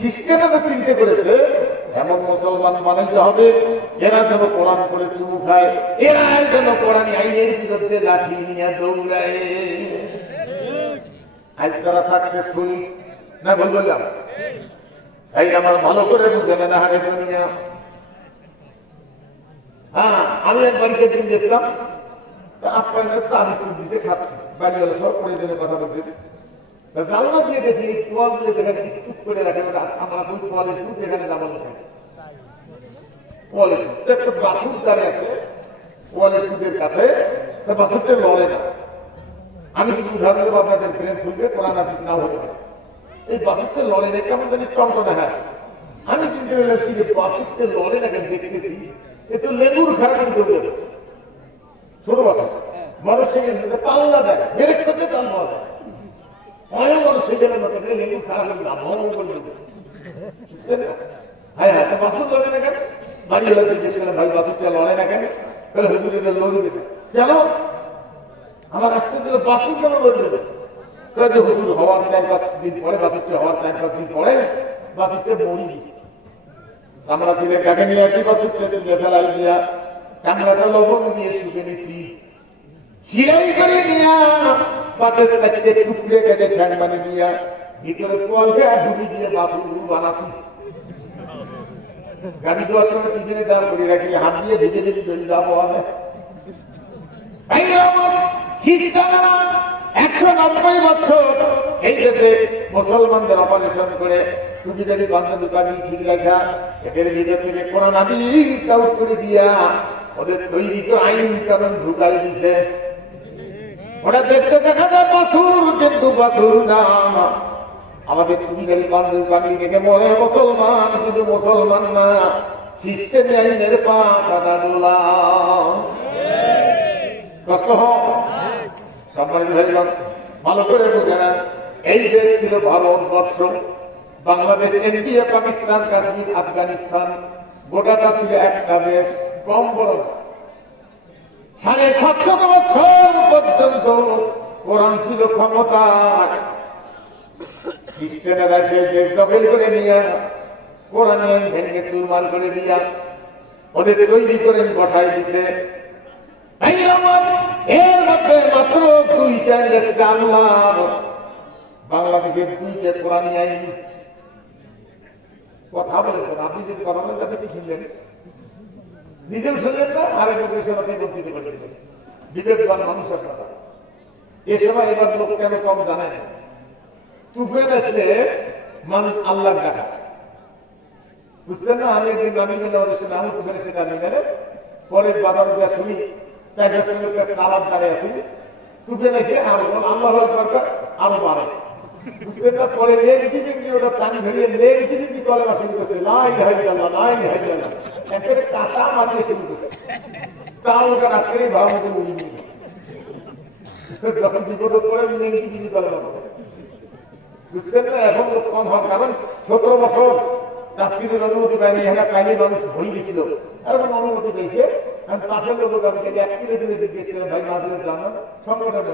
খ্রিস্টানরা চিন্তা করেছে এমন মুসলমান বানাইতে হবে এরা যেন কোরআন করে চুমু খায়, এরা যেন কোরআনী আইনের বিরুদ্ধে লাঠি নিয়ে দৌড়ায়। আজ তারা সাকসেসফুল না ভুল বললাম? এই আমার ভালো করে বুঝে না হারে দুনিয়া। হ্যাঁ, আমি এক বাড়িতে দিন গেছিলাম, আপনার চা বিস্কুট দিতে খাচ্ছি, বাড়িওয়ালা সব করে জন্য কথা বলতেছি। জানলা দিয়ে দেখি তোয়াল দিয়ে যেখানে স্তূপ করে রাখে ওটা আমার কোন তোয়ালে যেখানে জামানো থাকে একটা বাসুর দাঁড়িয়ে আছে ওয়ালের টুটের কাছে, বাসুরটা লড়ে না। আমি কিছু উদাহরণ দেবো, আপনাদের ব্রেন খুলবে, কোরআন হাদিস নাও হতে পারে। এই বাসুরটা লড়ে না, কেমন জানি টমটমে হয়। আমি চিন্তা করলাম কি যে বাসুরটা লড়ে না কেন দেখতেছি, এ তো লেবুর খারাপ দৌড়ে ছোট বাসা বড় সেখানে পাল্লা দেয়, ব্রেক করতে তাল পাওয়া যায়। অনেক বড় সেখানের মতো লেবু খারাপ না বড় করে বুঝছেন না? হ্যাঁ হ্যাঁ, বাসুর লড়ে না কেন? বাড়ি হলে জিজ্ঞেস করলাম ভাই বাসুরটা লড়ে না কেন? হুজুরিটা লড়বে কেন? আমার আসতে দিলে বাসুর কেন লড়বে? হুজুর হওয়ার 4-5 দিন পরে, বাসুরটা হওয়ার 4-5 দিন পরে বাসুরটা মরি দিচ্ছে। চামড়া ছিলে কাকে নিয়ে আসি, বাসুরটা ছিলে ফেলাই দিয়া চামড়াটা লবণ দিয়ে শুকে নিছি, সিরাই করে নিয়া পাশের সাইডে টুকরে কেটে ঠ্যাং বানি দিয়া ভিতরে তোয়ালকে ঢুকি দিয়ে বাসুর বানাচ্ছি। গাড়ি দেওয়ার সময় পিছনে দাঁড় করে রাখি, হাত দিয়ে ঢেকে ঢেকে চলে যাবো। 190 বছর এই দেশে মুসলমানদের অপারেশন করে সুবিধারি বান্ধবী ঠিক রাখা, এদের ভিতর থেকে কোরআন হাদিস আউট করে দিয়া ওদের তৈরি করে আইন কানুন ঢুকাই দিছে। ওটা দেখতে দেখা যায় বাছুর, কিন্তু বাছুর না। আমাদের সুবিধারি বান্ধবী দেখে মনে মুসলমান, কিন্তু মুসলমান না, খ্রিস্টানি আইনের পাতা দোলাম। কষ্ট হোক সম্মানিত ভাইগণ, ভালো করে বুঝে নেন, এই দেশ ছিল ভারতবর্ষ, বাংলাদেশ, ইন্ডিয়া, পাকিস্তান, কাশ্মীর, আফগানিস্তান, গোটাটা ছিল একটা দেশ, কম বড়। 750 বছর পর্যন্ত কোরআন ছিল ক্ষমতা। খ্রিস্টানেরা সেই দেশ দখল করে নিয়ে কোরআন ভেঙে চুরমার করে দিয়া ওদের তৈরি করে বসাই দিছে। এর মধ্যে মাত্র 2টা লেখছে আল্লাহ। বাংলাদেশের 2টা কোরআনী আইন। কথা বলে আপনি যদি কথা বলেন আপনি কি শুনলেন? নিজেও শুনলেন না, আরেক লোকের সাথে বঞ্চিত করলেন। বিবেকবান মানুষের কথা। এ সময় এবার লোক কেন কম জানে না? তুফান আসলে মানুষ আল্লাহর ডাকা, বুঝলেন না? আমি একদিন আমি আমাদের সঙ্গে আমি তুফান এসে আমি গেলে পরে বাজার দেওয়া শুনি 4-5 লোকের সালাদ দাঁড়িয়ে আছি, তুফান এসে আরো আল্লাহ দরকার আরো বাড়ে, বুঝলেন না? পরে লেগ টিভি ওটা টানি ধরিয়ে লেগ টিভি কলেমা শুরু করছে, লাই হাই আল্লাহ, লাই হাই আল্লাহ, একেবারে কাঁচা মারিয়ে শুরু করছে। তাও ওটা রাত্রে ভাবতে উড়িয়ে নিয়ে গেছে। যখন বিপদ করে লেগ টিভি কলেমা করছে, বুঝলেন না? এখন লোক কম হওয়ার কারণ 17 বছর তাফসীরের অনুমতি পায়নি, এখানে পাইনি, মানুষ ভরি গেছিল, এখন অনুমতি পেয়েছে। কারণ পাশের লোক আমি এক কিলো দিনে জিজ্ঞেস করে ভাই মাঝে জানান সংগঠন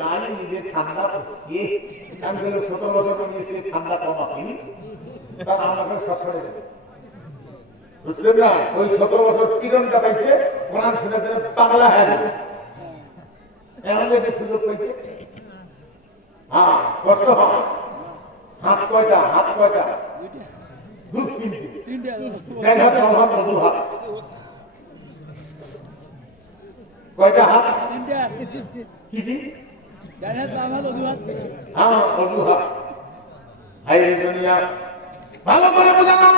জানি নিজে ঠান্ডা পড়ছে, আমি 17 বছর নিয়েছি, ঠান্ডা কম আসেনি, তার আমাকে সবসময় বুঝলেন না? ওই 17 বছর কিরণটা পাইছে, কোরআন শুনে বাংলা হয়ে গেছে, এমন একটা সুযোগ পাইছে। হ্যাঁ, কষ্ট হয়। হাত কয়টা? হাত কয়টা? 2-3 হাত, অজু হাত। কয়টা হাত? কি কি? হ্যাঁ, অজু হাত। হাই দুনিয়া, ভালো করে বোঝালাম,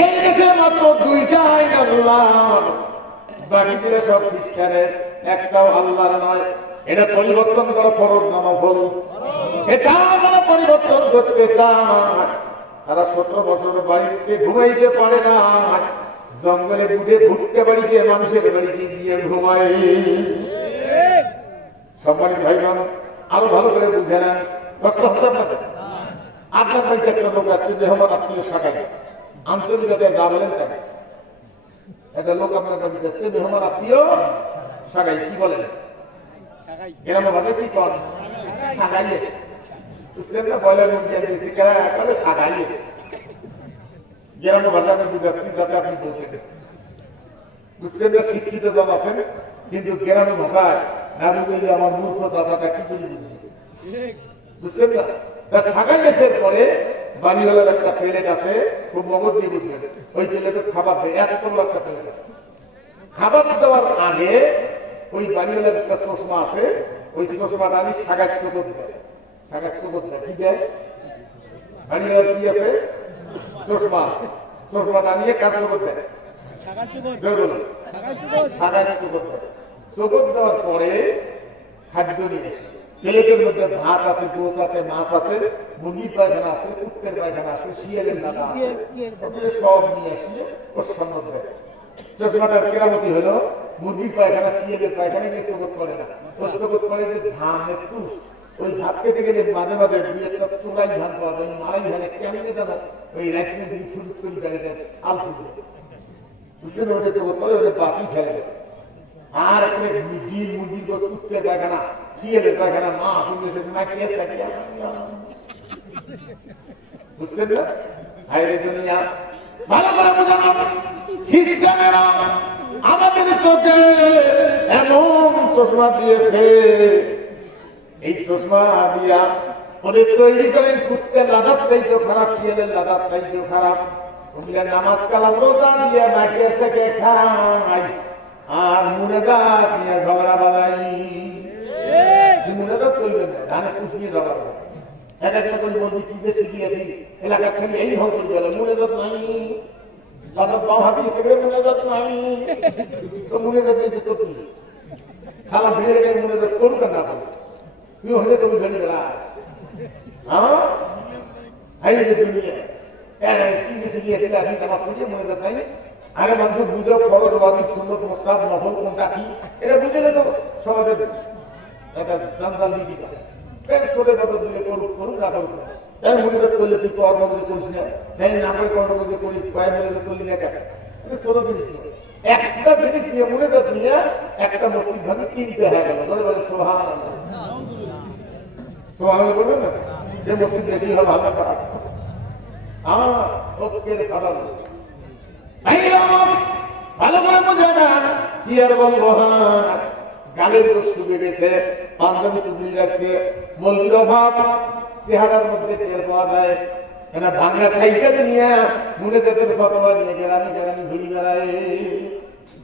এই দেশে মাত্র 2টা আইন আল্লাহ, বাকিগুলো সব খ্রিস্টানের, একটাও আল্লাহর নয়। এটা পরিবর্তন করা ফরজ না নফল? এটা আমরা পরিবর্তন করতে চাই। তারা 17 বছর বাড়িতে ঘুমাইতে পারে না, জঙ্গলে বুটে ভুট্টে বাড়িতে, মানুষের বাড়িতে গিয়ে ঘুমায়। সম্মানিত ভাইগণ, আরো ভালো করে বুঝে নেন, কষ্ট হচ্ছে আপনাদের। আপনার বাড়িতে একটা লোক আসছে, মেহমান আত্মীয় শাখায়, আঞ্চলিকতায় যা বলেন তাই। একটা লোক আপনার বাড়িতে আসছে, মেহমান আত্মীয় শাখায়, কি বলেন? গ্রামে ভাষায় কি কর? শাখাইয়ে বুঝছেন না? বয়লার মুরগি আমি বেশি করে সাগাই গ্রাম্য ভাষা আমি বুঝাচ্ছি যাতে আপনি বলছেন। বুঝছেন না? শিক্ষিত জন আছেন কিন্তু গ্রাম্য ভাষায় না বুঝলে আমার মূর্খ চাষাটা কি করে বুঝবে? বুঝছেন না? তার সাগাই আসার পরে বাড়িওয়ালার একটা প্লেট আছে, খুব মগজ দিয়ে বুঝলেন, ওই প্লেটে খাবার দেয়, এত বড় একটা প্লেট আছে। খাবার দেওয়ার আগে ওই বাড়িওয়ালার একটা চশমা আছে, ওই চশমাটা আমি সাগার চোখত দেয়, সাগার চোখত দেয়। কি দেয়? বাড়িওয়ালার কি আছে? চশমা আছে, চশমাটা নিয়ে কাজ চোখত দেয়, সাগার চোখত দেয়। চোখত দেওয়ার পরে খাদ্য নিয়ে এসে প্লেটের মধ্যে ভাত আছে, গোস আছে, মাছ আছে, মুরগির পায়খানা আছে, কুত্তের পায়খানা আছে, শিয়ালের দানা আছে, সব নিয়ে আসিয়ে ওর সামনে দেয়। চশমাটার কেরামতি হলো মুরগির পায়খানা, শিয়ালের পায়খানা নিয়ে চোখত পড়ে না, ওর চোখত পড়ে যে ধানের টুস। ওই ভাত খেতে গেলে মাঝে মাঝে দুই একটা চোরাই ধান পাওয়া যায়, মারাই ধানে কেমনে জানো ওই রাইসিনের দিকে ফুটুট করে বেড়ে দেয়, আল ফুটে বুঝছেন? ওটা চোখত পড়ে ওটা বাসি ফেলে দেয়। আর একটা ডিম, মুরগির গোস, কুত্তের পায়খানা, শিয়ালের পায়খানা, মাছ, বুঝছেন না? হায়রে দুনিয়া, ভালো করে বোঝানো। খ্রিস্টানেরা আমাদের চোখে এমন চশমা দিয়েছে, এই চশমা দিয়া ওদের তৈরি করেন কুত্তের লাদার চাইতেও খারাপ, শিয়ালের লাদার চাইতেও খারাপ। ওগুলা নামাজ কালাম রোজা দিয়ে মাটিয়ে থেকে খাই আর মুনেদাত নিয়ে ঝগড়া বাঁধাই। মুনেদাত চলবে না, ধানের টুস নিয়ে ঝগড়া বাঁধাই। এক একটা করে বলবি কি যে শিখিয়েছি এলাকার থেকে এই হোক চলবে, মুনেদাত নাই, বাঁ হাতে সেখানে মুনেদাত নাই, তো মুনেদাত দিতে তো খালা ভিড়ে গেলে মুনেদাত করুক না করুক, তুই হলে তুমি ধরে বেড়া। হ্যাঁ, এই যে দুনিয়া কি যে শিখিয়েছিল এখন নামাজ পড়িয়ে মুনেদাত নাই। আগে মানুষের বুঝে ফরজ, ওয়াজিব, সুন্নাত, মুস্তাহাব, নফল কোনটা কি এটা বুঝলে তো সমাজের একটা জানজাল নীতি করে। ছোটে কত দিলে করুক করুক না করুক, তাই মুনিদাত করলে তুই কর মধ্যে করিস না, তাই না করে কর মধ্যে করিস, কয়েক মধ্যে করলি না কেন? ছোট জিনিস নিয়ে একটা জিনিস নিয়ে মুনিদাত নিয়ে একটা মসজিদ ভাবে তিনটে হয়ে গেল। ধরে বলে সুবহানাল্লাহ, সুবহানাল্লাহ বলবেন না? যে মসজিদ বেশি হবে ভালো খারাপ, খারাপ ভালো করে বোঝে না। কি আর বলবো, গালের রস বেড়েছে, পাঞ্জাবি টুপি রাখছে, মৌলিক অভাব চেহারার মধ্যে টের পাওয়া যায়। ভাঙা সাইকেল নিয়ে মুনেদাতের ফতোয়া নিয়ে গেলামি গেলামি ঘুরি বেড়ায়,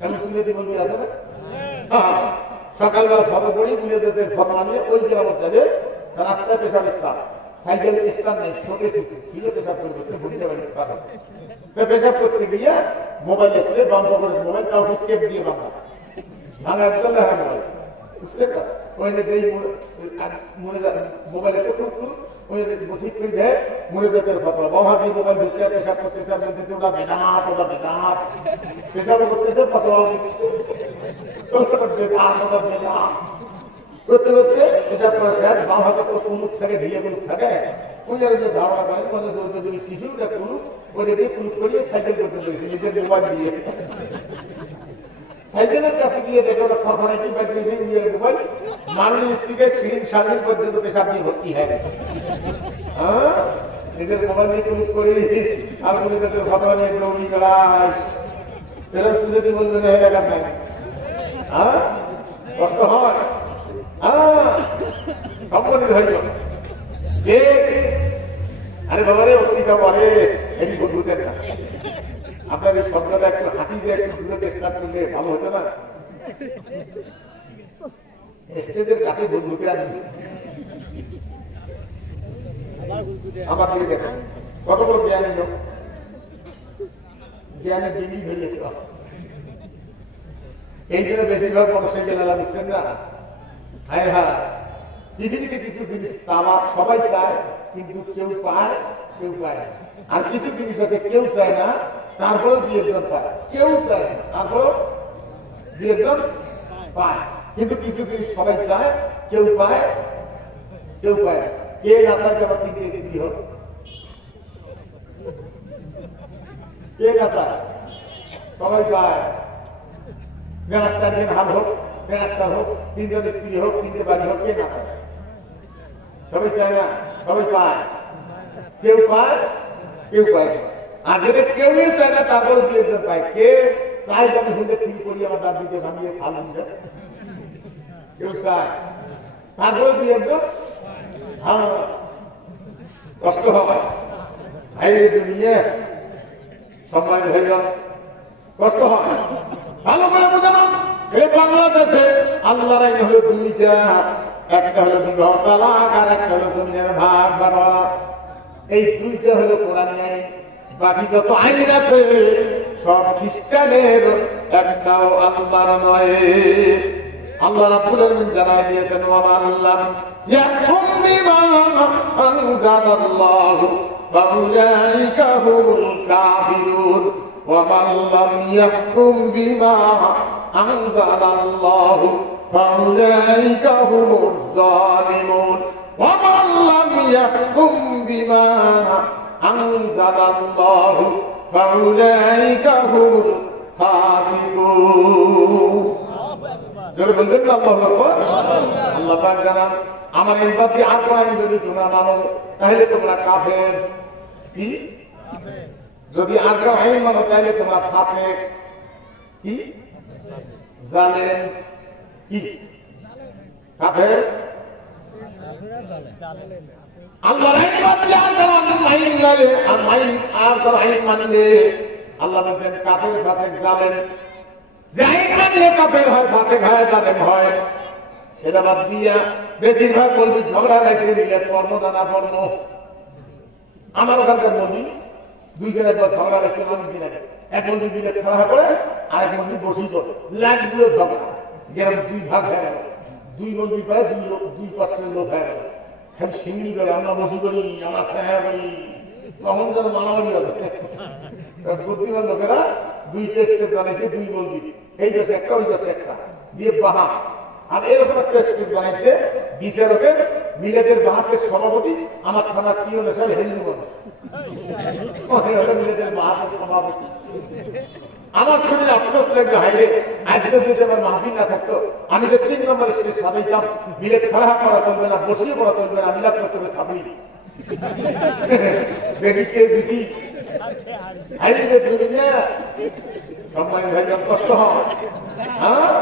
আমি শুনেছি বলবি আছে না? সকালবেলা ফটো পড়ি মুনেদাতের ফতোয়া নিয়ে ওই গ্রামে যাবে, রাস্তায় পেশাব স্থান, সাইকেলের স্থান নেই, ছোটে ছিঁড়ে পেশাব করবে, ভুলতে পারি পেশাব করতে গিয়ে মোবাইল এসছে, বাম পকেটের মোবাইল, কাউকে টেপ দিয়ে বাঁধা ভাঙার জন্য। হ্যাঁ, মোবাইল বুঝছে তো, ওই মোবাইল এসে ওই বসে করে দেয় মুনেদাতের ফতোয়া। বাহাবি মোবাইল বুঝছে, পেশাব করতেছে, বলতেছে ওটা বেদাত, ওটা বেদাত, পেশাব করতেছে, ফতোয়া দিচ্ছে ওটা বেদাত করতে করতে পেশাব করে শেষ। বাম হাতে তো কুলুক থাকে, ঢিলে কুলুক থাকে, ওই যে ধারণা করেন মনে চলতে যদি কিছুটা কুলুক ওইটা দিয়ে কুলুক করিয়ে সাইকেল করতে পেরেছে নিজের মোবাইল দিয়ে। সাইকেলের কাছে গিয়ে দেখে ওটা খরখরাইটি বাজিয়ে দিয়ে নিজের মোবাইল মাননীয় স্পিকার সিঁড়ি সামনে পর্যন্ত পেশাব দিয়ে ভর্তি হয়ে গেছে। হ্যাঁ, নিজের মোবাইল দিয়ে কুলুক করে আর বলে তাদের ঘটনা নিয়ে দৌড়ি গেলাস সেরকম শুনেতে বলবেন এলাকার নাই। হ্যাঁ, কষ্ট হয়। সম্মানিত হইল যে আরে বাবারে অতিটা বলে এটি বন্ধুদের না, আপনার এই শব্দটা একটু হাঁটি দিয়ে একটু দূরে চেষ্টা করলে ভালো হতো না? স্টেজের কাছে বন্ধুকে আনবি আমার দিকে দেখেন কত বড় জ্ঞানী লোক, জ্ঞানের ডিগ্রি বেরিয়েছে। এই জন্য বেশিরভাগ মানুষের গেলা বুঝতেন না। হ্যাঁ হ্যাঁ, পৃথিবীতে কিছু জিনিস সবাই চায় কিন্তু কেউ পায় কেউ পায়, আর কিছু জিনিস আছে কেউ চায় না তারপরেও দুই একজন পায়, কেউ চায় না তারপরেও দুই একজন পায়। কিন্তু কিছু জিনিস সবাই চায়, কেউ পায় কেউ পায় না। কে না চায় আবার তিনটে স্ত্রী হোক? কে না চায়? সবাই পায়। হাল হোক, ডাক্তার হোক, তিনজন স্ত্রী হোক, তিনটে বাড়ি হোক, কে না চায়? সবাই চায় না। সবাই পায়, কেউ পায় কেউ পায়। আর যেটা কেউ চায় না তারপরে দুই একজন পায়। কে চাই আমি হুন্ডে ঠিক করি আমার দাঁত দিতে ভাঙিয়ে সালুন যায়, কেউ চায় তারপরে দুই একজন। হ্যাঁ, কষ্ট হয় ভাই, দুনিয়া সম্মান হইল, কষ্ট হয়। ভালো করে বোঝানো, এই বাংলাদেশে আল্লাহর আইন হলো দুইটা, একটা হলো বিবাহ তালাক আর একটা হলো জমিনের ভাগ বাটোয়ারা। এই দুইটা হলো কোরআন আইন। বাকি যত আইন আছে সব খ্রিস্টানের, একটাও আল্লাহর নয়। আল্লাহ রাব্বুল আলামিন জানাই দিয়েছেন, ওয়া আল্লাহ ইয়াহকুম বিমা আনজালাল্লাহু ফাউলাইকা হুমুল কাফিরুন ওয়া মান লাম ইয়াহকুম বিমা আনজালাল্লাহু ফাউলাইকা হুমুজ জালিমুন ওয়া মান লাম ইয়াহকুম বিমা আনজালাল্লাহু ফাউলাইকা হুমুল ফাসিকুন। জোরে বলবেন না আল্লাহু আকবার। আল্লাহ পাক জানান, আমার এই বাতি আইন যদি তোমরা মানো তাহলে তোমরা কাফের। কি? যদি আইন মানো তাহলে তোমরা ফাসিক। কি? জালেম। কি? কাফের। আল্লাহর আইন বাতি আইন লাগে আর আইন মানলে আল্লাহ বলেন কাফের, ফাসিক, জালেম। যাই মানলে কাফের হয়, ফাসিক হয়, জালেম হয়। সেটা বাদ দিয়া বেশিরভাগ বলবি ঝগড়া লাগছে মিলে কর্ম দানা কর্ম। আমার ওখানকার বলবি দুই দিন একবার ঝগড়া লাগছে, অনেক দিন আগে। এক বন্ধু মিলে খেলা করে আর এক বন্ধু বসি করে লাগলো ঝগড়া, গ্রাম দুই ভাগ হয়ে গেল। দুই বন্ধু পায় দুই পার্সেন্ট লোক হয়ে গেল। খালি সিঙ্গি করে আমরা বসি করি, আমরা খেলা করি, তখন যেন মারামারি হবে। বুদ্ধিমান লোকেরা দুই টেস্টে বানাইছে, দুই বন্ধু, এই দেশে একটা ওই দেশে একটা দিয়ে বাহা। আর এরকম একটা স্টেপ বানাইছে বিচারকের মিলেদের বাহাসের সভাপতি আমার থানার প্রিয় নেশার হিন্দু মানুষ, মিলেদের বাহাসের সভাপতি। আমার শরীর আফসোস লাগবে, হাইরে আজকে যদি আমার মাহফিল না থাকতো, আমি যে 3 নম্বরের স্টেজ সাজাইতাম, মিলেদ খেলা করা চলবে না, বসিয়ে পড়া চলবে না, মিলাদ করতে হবে সাবি দেখি কে জিতি। হাইরে যে দুনিয়া সম্মানিত ভাই কষ্ট হয়। হ্যাঁ,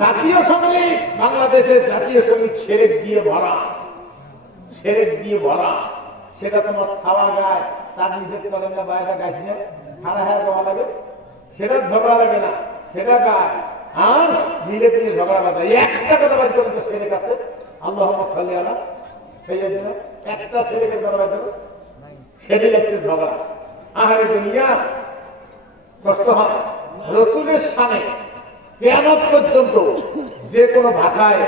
জাতীয় সঙ্গীত, বাংলাদেশের জাতীয় সঙ্গীত সেরেক দিয়ে ভরা, সেরেক দিয়ে ভরা। সেটা তোমার ছাওয়া গায়, তার নিজের করেন না, বাইরে গাইছি না, খাড়া হ্যাঁ গাওয়া লাগে, সেটা ঝগড়া লাগে না, সেটা গায়। আর মিলে দিয়ে ঝগড়া বাজায়। একটা কথা বাদ করে সেরেক আছে, আল্লাহুম্মা সাল্লি আলা সাইয়্যিদিনা, একটা সেরেকের কথা বাদ করে সেটি লাগছে ঝগড়া। আহারে দুনিয়া কষ্ট হয়। রাসূলের সামনে কিয়ামত পর্যন্ত যে কোনো ভাষায়,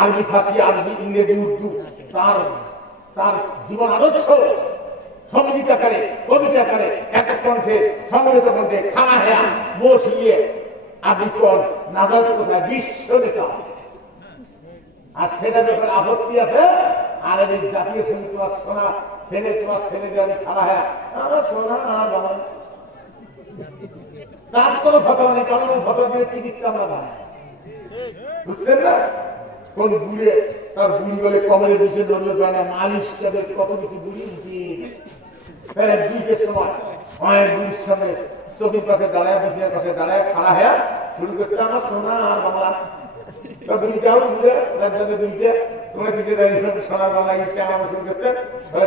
আরবি, ফার্সি, আরবি, ইংরেজি, উর্দু, তার জীবন আদর্শ সঙ্গীত আকারে, কবিতা আকারে, এক কণ্ঠে, সমবেত কণ্ঠে, খানা হেয়া বসিয়ে আবিকর নাজাজ কোথায় বিশ্ব নেতা। আর সেটা যখন আপত্তি আছে, আর এই জাতীয় সঙ্গীত তোমার শোনা ছেলে, তোমার ছেলেকে আমি খানা হেয়া আমার শোনা আর বাবা, তার কোনো ফটো নেই, কারণ ফটো দিয়ে চিকিৎসা আমরা বানাই, বুঝছেন না? কোন বুড়ে তার বুড়ি বলে কবরের বিষয়ে নড়িয়ে পায় না, মালিশ হিসাবে কত কিছু বুড়ি দুইটের সময় অনেক বুড়ির সামনে চোখের পাশে দাঁড়ায়, বিছানার পাশে দাঁড়ায়, খাড়া হ্যা শুরু করছে আমার সোনা আর বাংলা। বুড়িটাও বুড়ে রাজ্যে দুইটা তোমরা পিছিয়ে দাঁড়িয়ে সোনার বাংলা গেছে, আমার শুরু করছে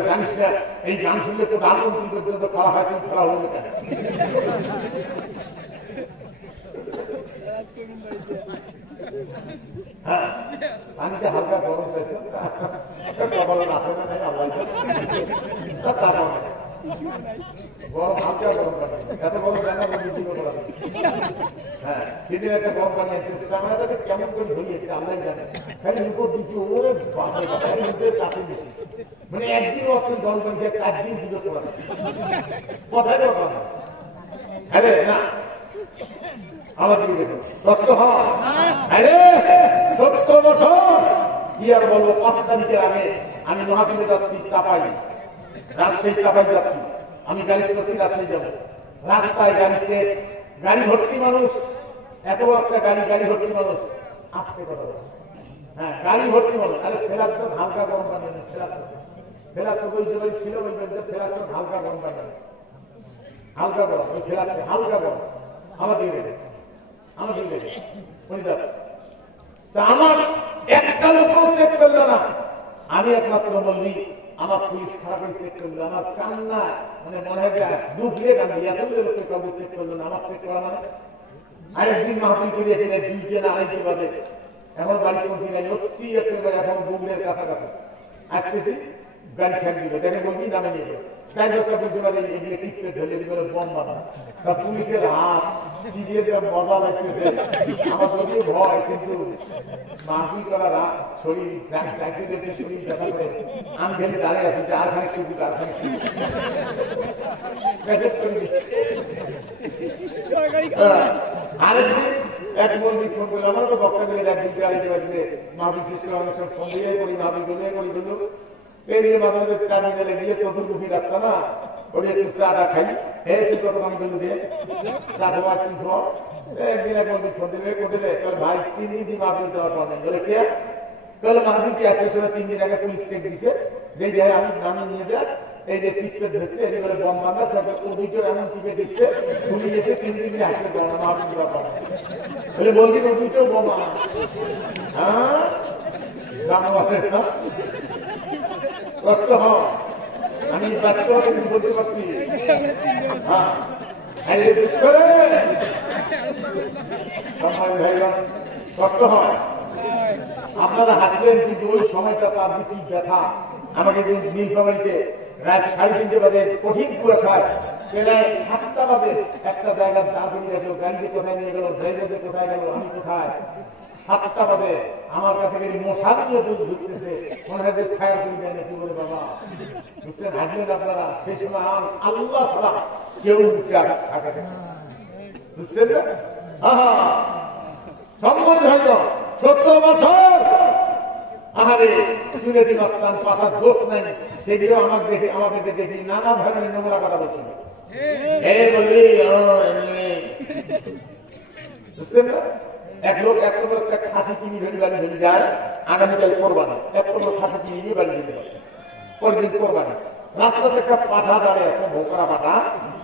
জানিস না এই গান শুনলে প্রধানমন্ত্রী পর্যন্ত খাওয়া হয়, তুমি খাওয়া হলো কেন? হ্যাঁ, পানিটা হালকা গরম চাইছে, আছে না নাই আল্লাহ গরম, হালকা গরম পানি, এত গরম জানা করা। হ্যাঁ, সেদিন একটা গরম পানি আছে, চামড়াটাকে কেমন করে ধরিয়েছে আল্লাহ জানে, খালি উপর দিচ্ছি ওরে কাছে দিচ্ছি, মানে একদিন অস্ত্র গরম পানি খেয়ে 4 দিন জিজ্ঞেস করা কথাই কথা। হ্যাঁ না, আমার দিকে দেখুন কষ্ট হয়। 70 বছর কি আর বলবো। 5 তারিখের আগে আমি মহাপীরে যাচ্ছি, চাপাই, রাজশাহী চাপাই যাচ্ছি, আমি গাড়ি চলছি, রাজশাহী যাবো। রাস্তায় গাড়িতে গাড়ি ভর্তি মানুষ, এত বড় একটা গাড়ি ভর্তি মানুষ, আসতে কথা হ্যাঁ গাড়ি ভর্তি বলো, আরে ফেলাক্সন হালকা গরম পানি নেই, ফেলাক্সন ওই যে ছিল ওই ফেলাক্সন হালকা গরম পানি নেই, হালকা গরম, ওই ফেলাক্সন হালকা গরম আমাকে দেবে, আমাকে দেবে বুঝতে পারো। তা আমার একটা লোকও চেক করলো না, আমি একমাত্র বলবি আমার পুলিশ খারাপ করে চেক করলো, আমার কান্না মানে মনে হয় যে ডুবলে কান্দি, এত লোককে কাউকে চেক করলো না, আমার চেক করা মানে। আরেকদিন মাহফিল করে এসে 2টা না 2:30 বাজে এখন বাড়ি পৌঁছে গেল, অতি একেবারে এখন বুগলের কাছাকাছি আসতেছি, গাড়ি ঠেক দিল, দেখে বলবি নামে নিয়ে গেল 4-5টা পর্যন্ত এগুলো টিপে ধরে দিল বম মারা। তা পুলিশের হাত টিপিয়ে দেওয়া মজা লাগতেছে আমার যদি ভয়, কিন্তু মাহফিল করা রাত শরীর চাইতে যেতে শরীর দেখা করে আমি ভেবে দাঁড়িয়ে আছি যে আর খানিক শুধু আর খানিক আরেকদিন এক মন্দির ফোন করলো, আমার তো বক্তা মিলে 1-2 আড়াইটে বাজলে মাহফিল শেষ করে অনেক সব ফোন দিয়ে করি, মাহফিল করি পেরিয়ে মাঝে মাঝে টার্মিনালে গিয়ে চতুর্মুখী রাস্তা না, ওই একটু চাটা খাই, হ্যাঁ তুই কত পানি করলো দিয়ে চা খাওয়া কি খাও, একদিন এক মন্দির ফোন দিলে করলে ভাই 3 দিন মাহফিল দেওয়ার পর নেই বলে কে বলে মাহফিল কি আসলে সময় 3 দিন আগে পুলিশ চেক দিছে, যেই দেয় আমি নামে নিয়ে যা এই যে সিটপেট ধরছে এটি বলে বম বান্ধা সরকার অভিযোগ এমন টিপে দিচ্ছে পুলিশ এসে 3 দিন আসলে দেওয়া মাহফিল দেওয়ার পর বলে বলবি অভিযোগ বোমা হ্যাঁ জানোয়ারের না কষ্ট হয়, আমি ব্যস্ত বলতে পারছি কষ্ট হয়। আপনারা হাসলেন, কিন্তু ওই সময়টা তার কি ব্যথা। আমাকে নীলফামারীতে রাত 3:30 বাজে কঠিন কুয়াশায় প্রায় 7টা বাজে একটা জায়গার দাঁড় করিয়ে গেল, গাড়িতে কোথায় নিয়ে গেল, ড্রাইভারদের কোথায় গেল, আমি কোথায়। 7টা বাজে আমার কাছে গেলে মশাল নিয়ে ঢুকতেছে, মনে হয় যে ফায়ার করে দেয় নাকি বলে বাবা বুঝছেন, হাসলেন আপনারা। সেই সময় আল্লাহ ছাড়া কেউ থাকে বুঝছেন না। সম্মান হইল 17 বছর আহারে সুনেদি মাস্তান পাশার দোষ নাই, সেগুলো আমাদের দেখি নানা ধরনের নোংরা কথা বলছিল, বুঝছেন না। এক লোক এত বড় একটা খাসি কিনি ধরে বাড়ি ধরে যায়, আগামীকাল কোরবানি, এত বড় খাসি কিনে নিয়ে বাড়ি ধরে যায়, পরের দিন কোরবানি। রাস্তাতে একটা পাঠা দাঁড়িয়ে আছে, ভোকরা পাঠা,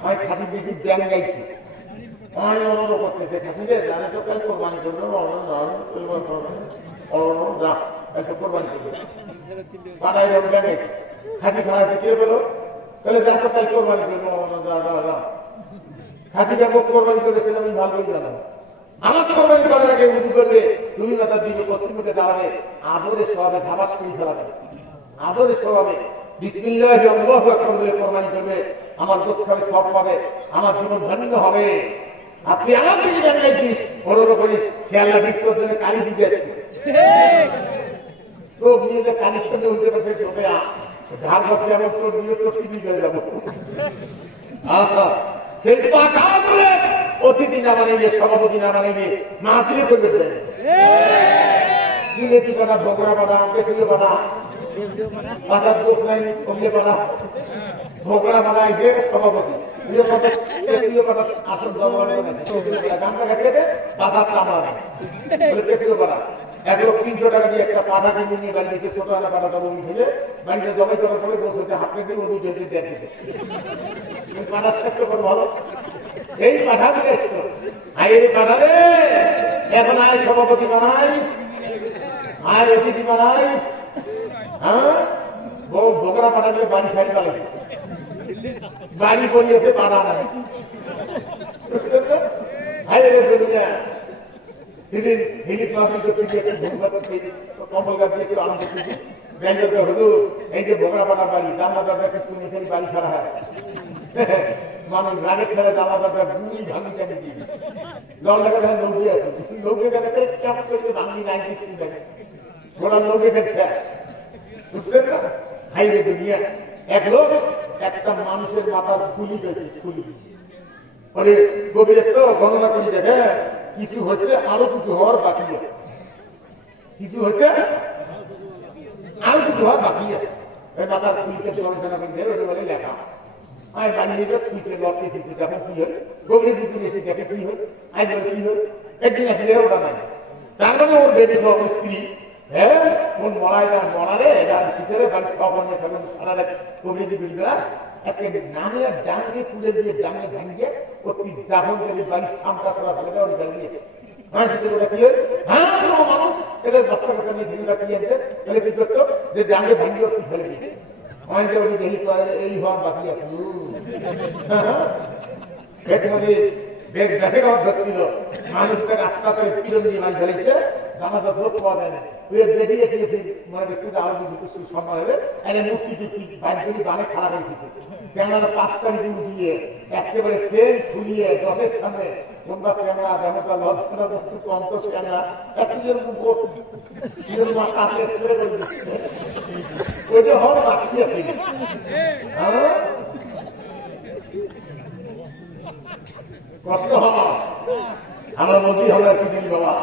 আমি খাসি দিকে ব্যাং গাইছি, আমি অনুরোধ করতেছে খাসি রে জানে তো কাল কোরবানি করবে, যা একটা কোরবানি করবে, পাঠায় ব্যাং গাইছি, খাসি খাওয়া আছে কে বলো, তাহলে যা তো কাল কোরবানি করবো, খাসি ব্যাপক কোরবানি করেছিল আমি ভালো করে জানাবো। আমার কোরবানি করার আগে উঁচু করবে, তুমি মাতার দিকে পশ্চিম দিকে দাঁড়াবে, আদরে স্বভাবে ধাবাস করে ফেলাবে, আদরে স্বভাবে বিসমিল্লাহি আল্লাহু আকবার বলে কোরবানি করবে, আমার গোশত খাবে, সব পাবে, আমার জীবন ধন্য হবে। আপনি আমার দিকে জানাইছিস অনুরোধ করিস, খেয়াল রাখিস তোর জন্য কালি দিতে তো নিয়ে যে কালির সঙ্গে উঠতে পারছে ওকে ঝাল বসে আমার চোর দিয়ে চোর টিভি করে যাবো। সেই পাঠা বলে অতিথি না বানাইলে, সভাপতি না বানাইলে মাহফিলে করবে জিলেপি বানা, ভোগড়া বানা, কেসুলো বানা, বাজার দোষ নাই কমলে বানা, ভোগড়া বানা এসে সভাপতি আসল গানটা কাটিয়ে দেয়, বাজার চামড়া নেই কেসুলো বানা। 1 লোক 300 টাকা দিয়ে একটা পাঠা কিনে নিয়ে বাড়ি গেছে, ছোট একটা পাঠা তবে ফেলে বাড়িতে জমাই করার পরে দোষ হচ্ছে হাত পেতে ওই দিয়ে দেয় দিতে পাঠা শ্রেষ্ঠ করে ভালো। এই পাঠা শ্রেষ্ঠ, এই পাঠা রে এখন আয় সভাপতি বানাই, আয় অতিথি বানাই। হ্যাঁ ভোগড়া পাঠা গেলে বাড়ি ছাড়ি পালাইছে, বাড়ি পড়িয়েছে পাঠা নাই, বুঝলেন না। হাই রে বেলুয়া সেদিন হিলি কম্বল গাছ দিয়ে একটু আনন্দ করছি, ব্যাঙ্গলকে হলো এই যে ভোগড়া পাঠার বাড়ি, জানলা দরজা কিছু নিয়ে বাড়ি খারাপ হয়, মানুষ রাগের খেলে জানলা দরজা গুলি ভাঙি টানি দিয়ে জল লাগা নৌকি আছে, নৌকে গেলে কেমন করে ভাঙি নাই কিস্তি দেখে ঘোড়ার নৌকে ফেলছে, বুঝলেন না। হাইরে দুনিয়া এক লোক একটা মানুষের মাথার খুলি পেয়েছে, খুলি ওরে গভীরস্থ গণনা করে দেখে কিছু হয়েছে, আরো কিছু হওয়ার বাকি আছে, কিছু হয়েছে আরো কিছু হওয়ার বাকি আছে। ওই মাথার খুলিকে গবেষণা করে দেবে, ওটা বলে লেখা আমি বানিয়ে দেবে খুঁজছে লটকে খুঁজছে, তখন কি হয় গভীর দিকে এসে দেখে কি হয়, আই বলে কি হয়, একদিন আসলে ওটা নাই। তার মানে ওর বেবি সহ স্ত্রী হ্যাঁ কোন মরাই না মরারে ভিতরে বাড়ি খাওয়া নিয়ে থাকবেন সারা রাত কবিজি বিলবেলা একটা নামে ডাঙ্গে তুলে দিয়ে ডাঙ্গে ভাঙিয়ে অতি জাফন যদি বাড়ির সামটা করা ফেলে দেওয়া ওই গাড়ি দিয়েছে যে ডাঙ্গে ভাঙিয়ে অতি ফেলে দিয়েছে অনেকে ওটি দেখি এই হওয়ার বাকি আছে দেশের অর্ধ ছিল মানুষটা রাস্তাতে পিছন দিয়ে মাছ ফেলেছে জানাজা লোক পাওয়া যায় না বেরিয়েছে মনে করছে যে আরো কিছু সম্মান হবে মূর্তি টুর্তি বাইকগুলি বানে খারাপ হয়ে গেছে ক্যামেরা 5 তারিখে উঠিয়ে একেবারে সেল খুলিয়ে 10-এর সামনে কোনটা ক্যামেরা দেহতা লজ্জা বস্তু কন্ত ক্যামেরা একজন কাছে স্প্রে করে দিচ্ছে ওইটা হওয়ার বাকি আছে কষ্ট হওয়া আমরা মোদী হলো কি জানি বাবা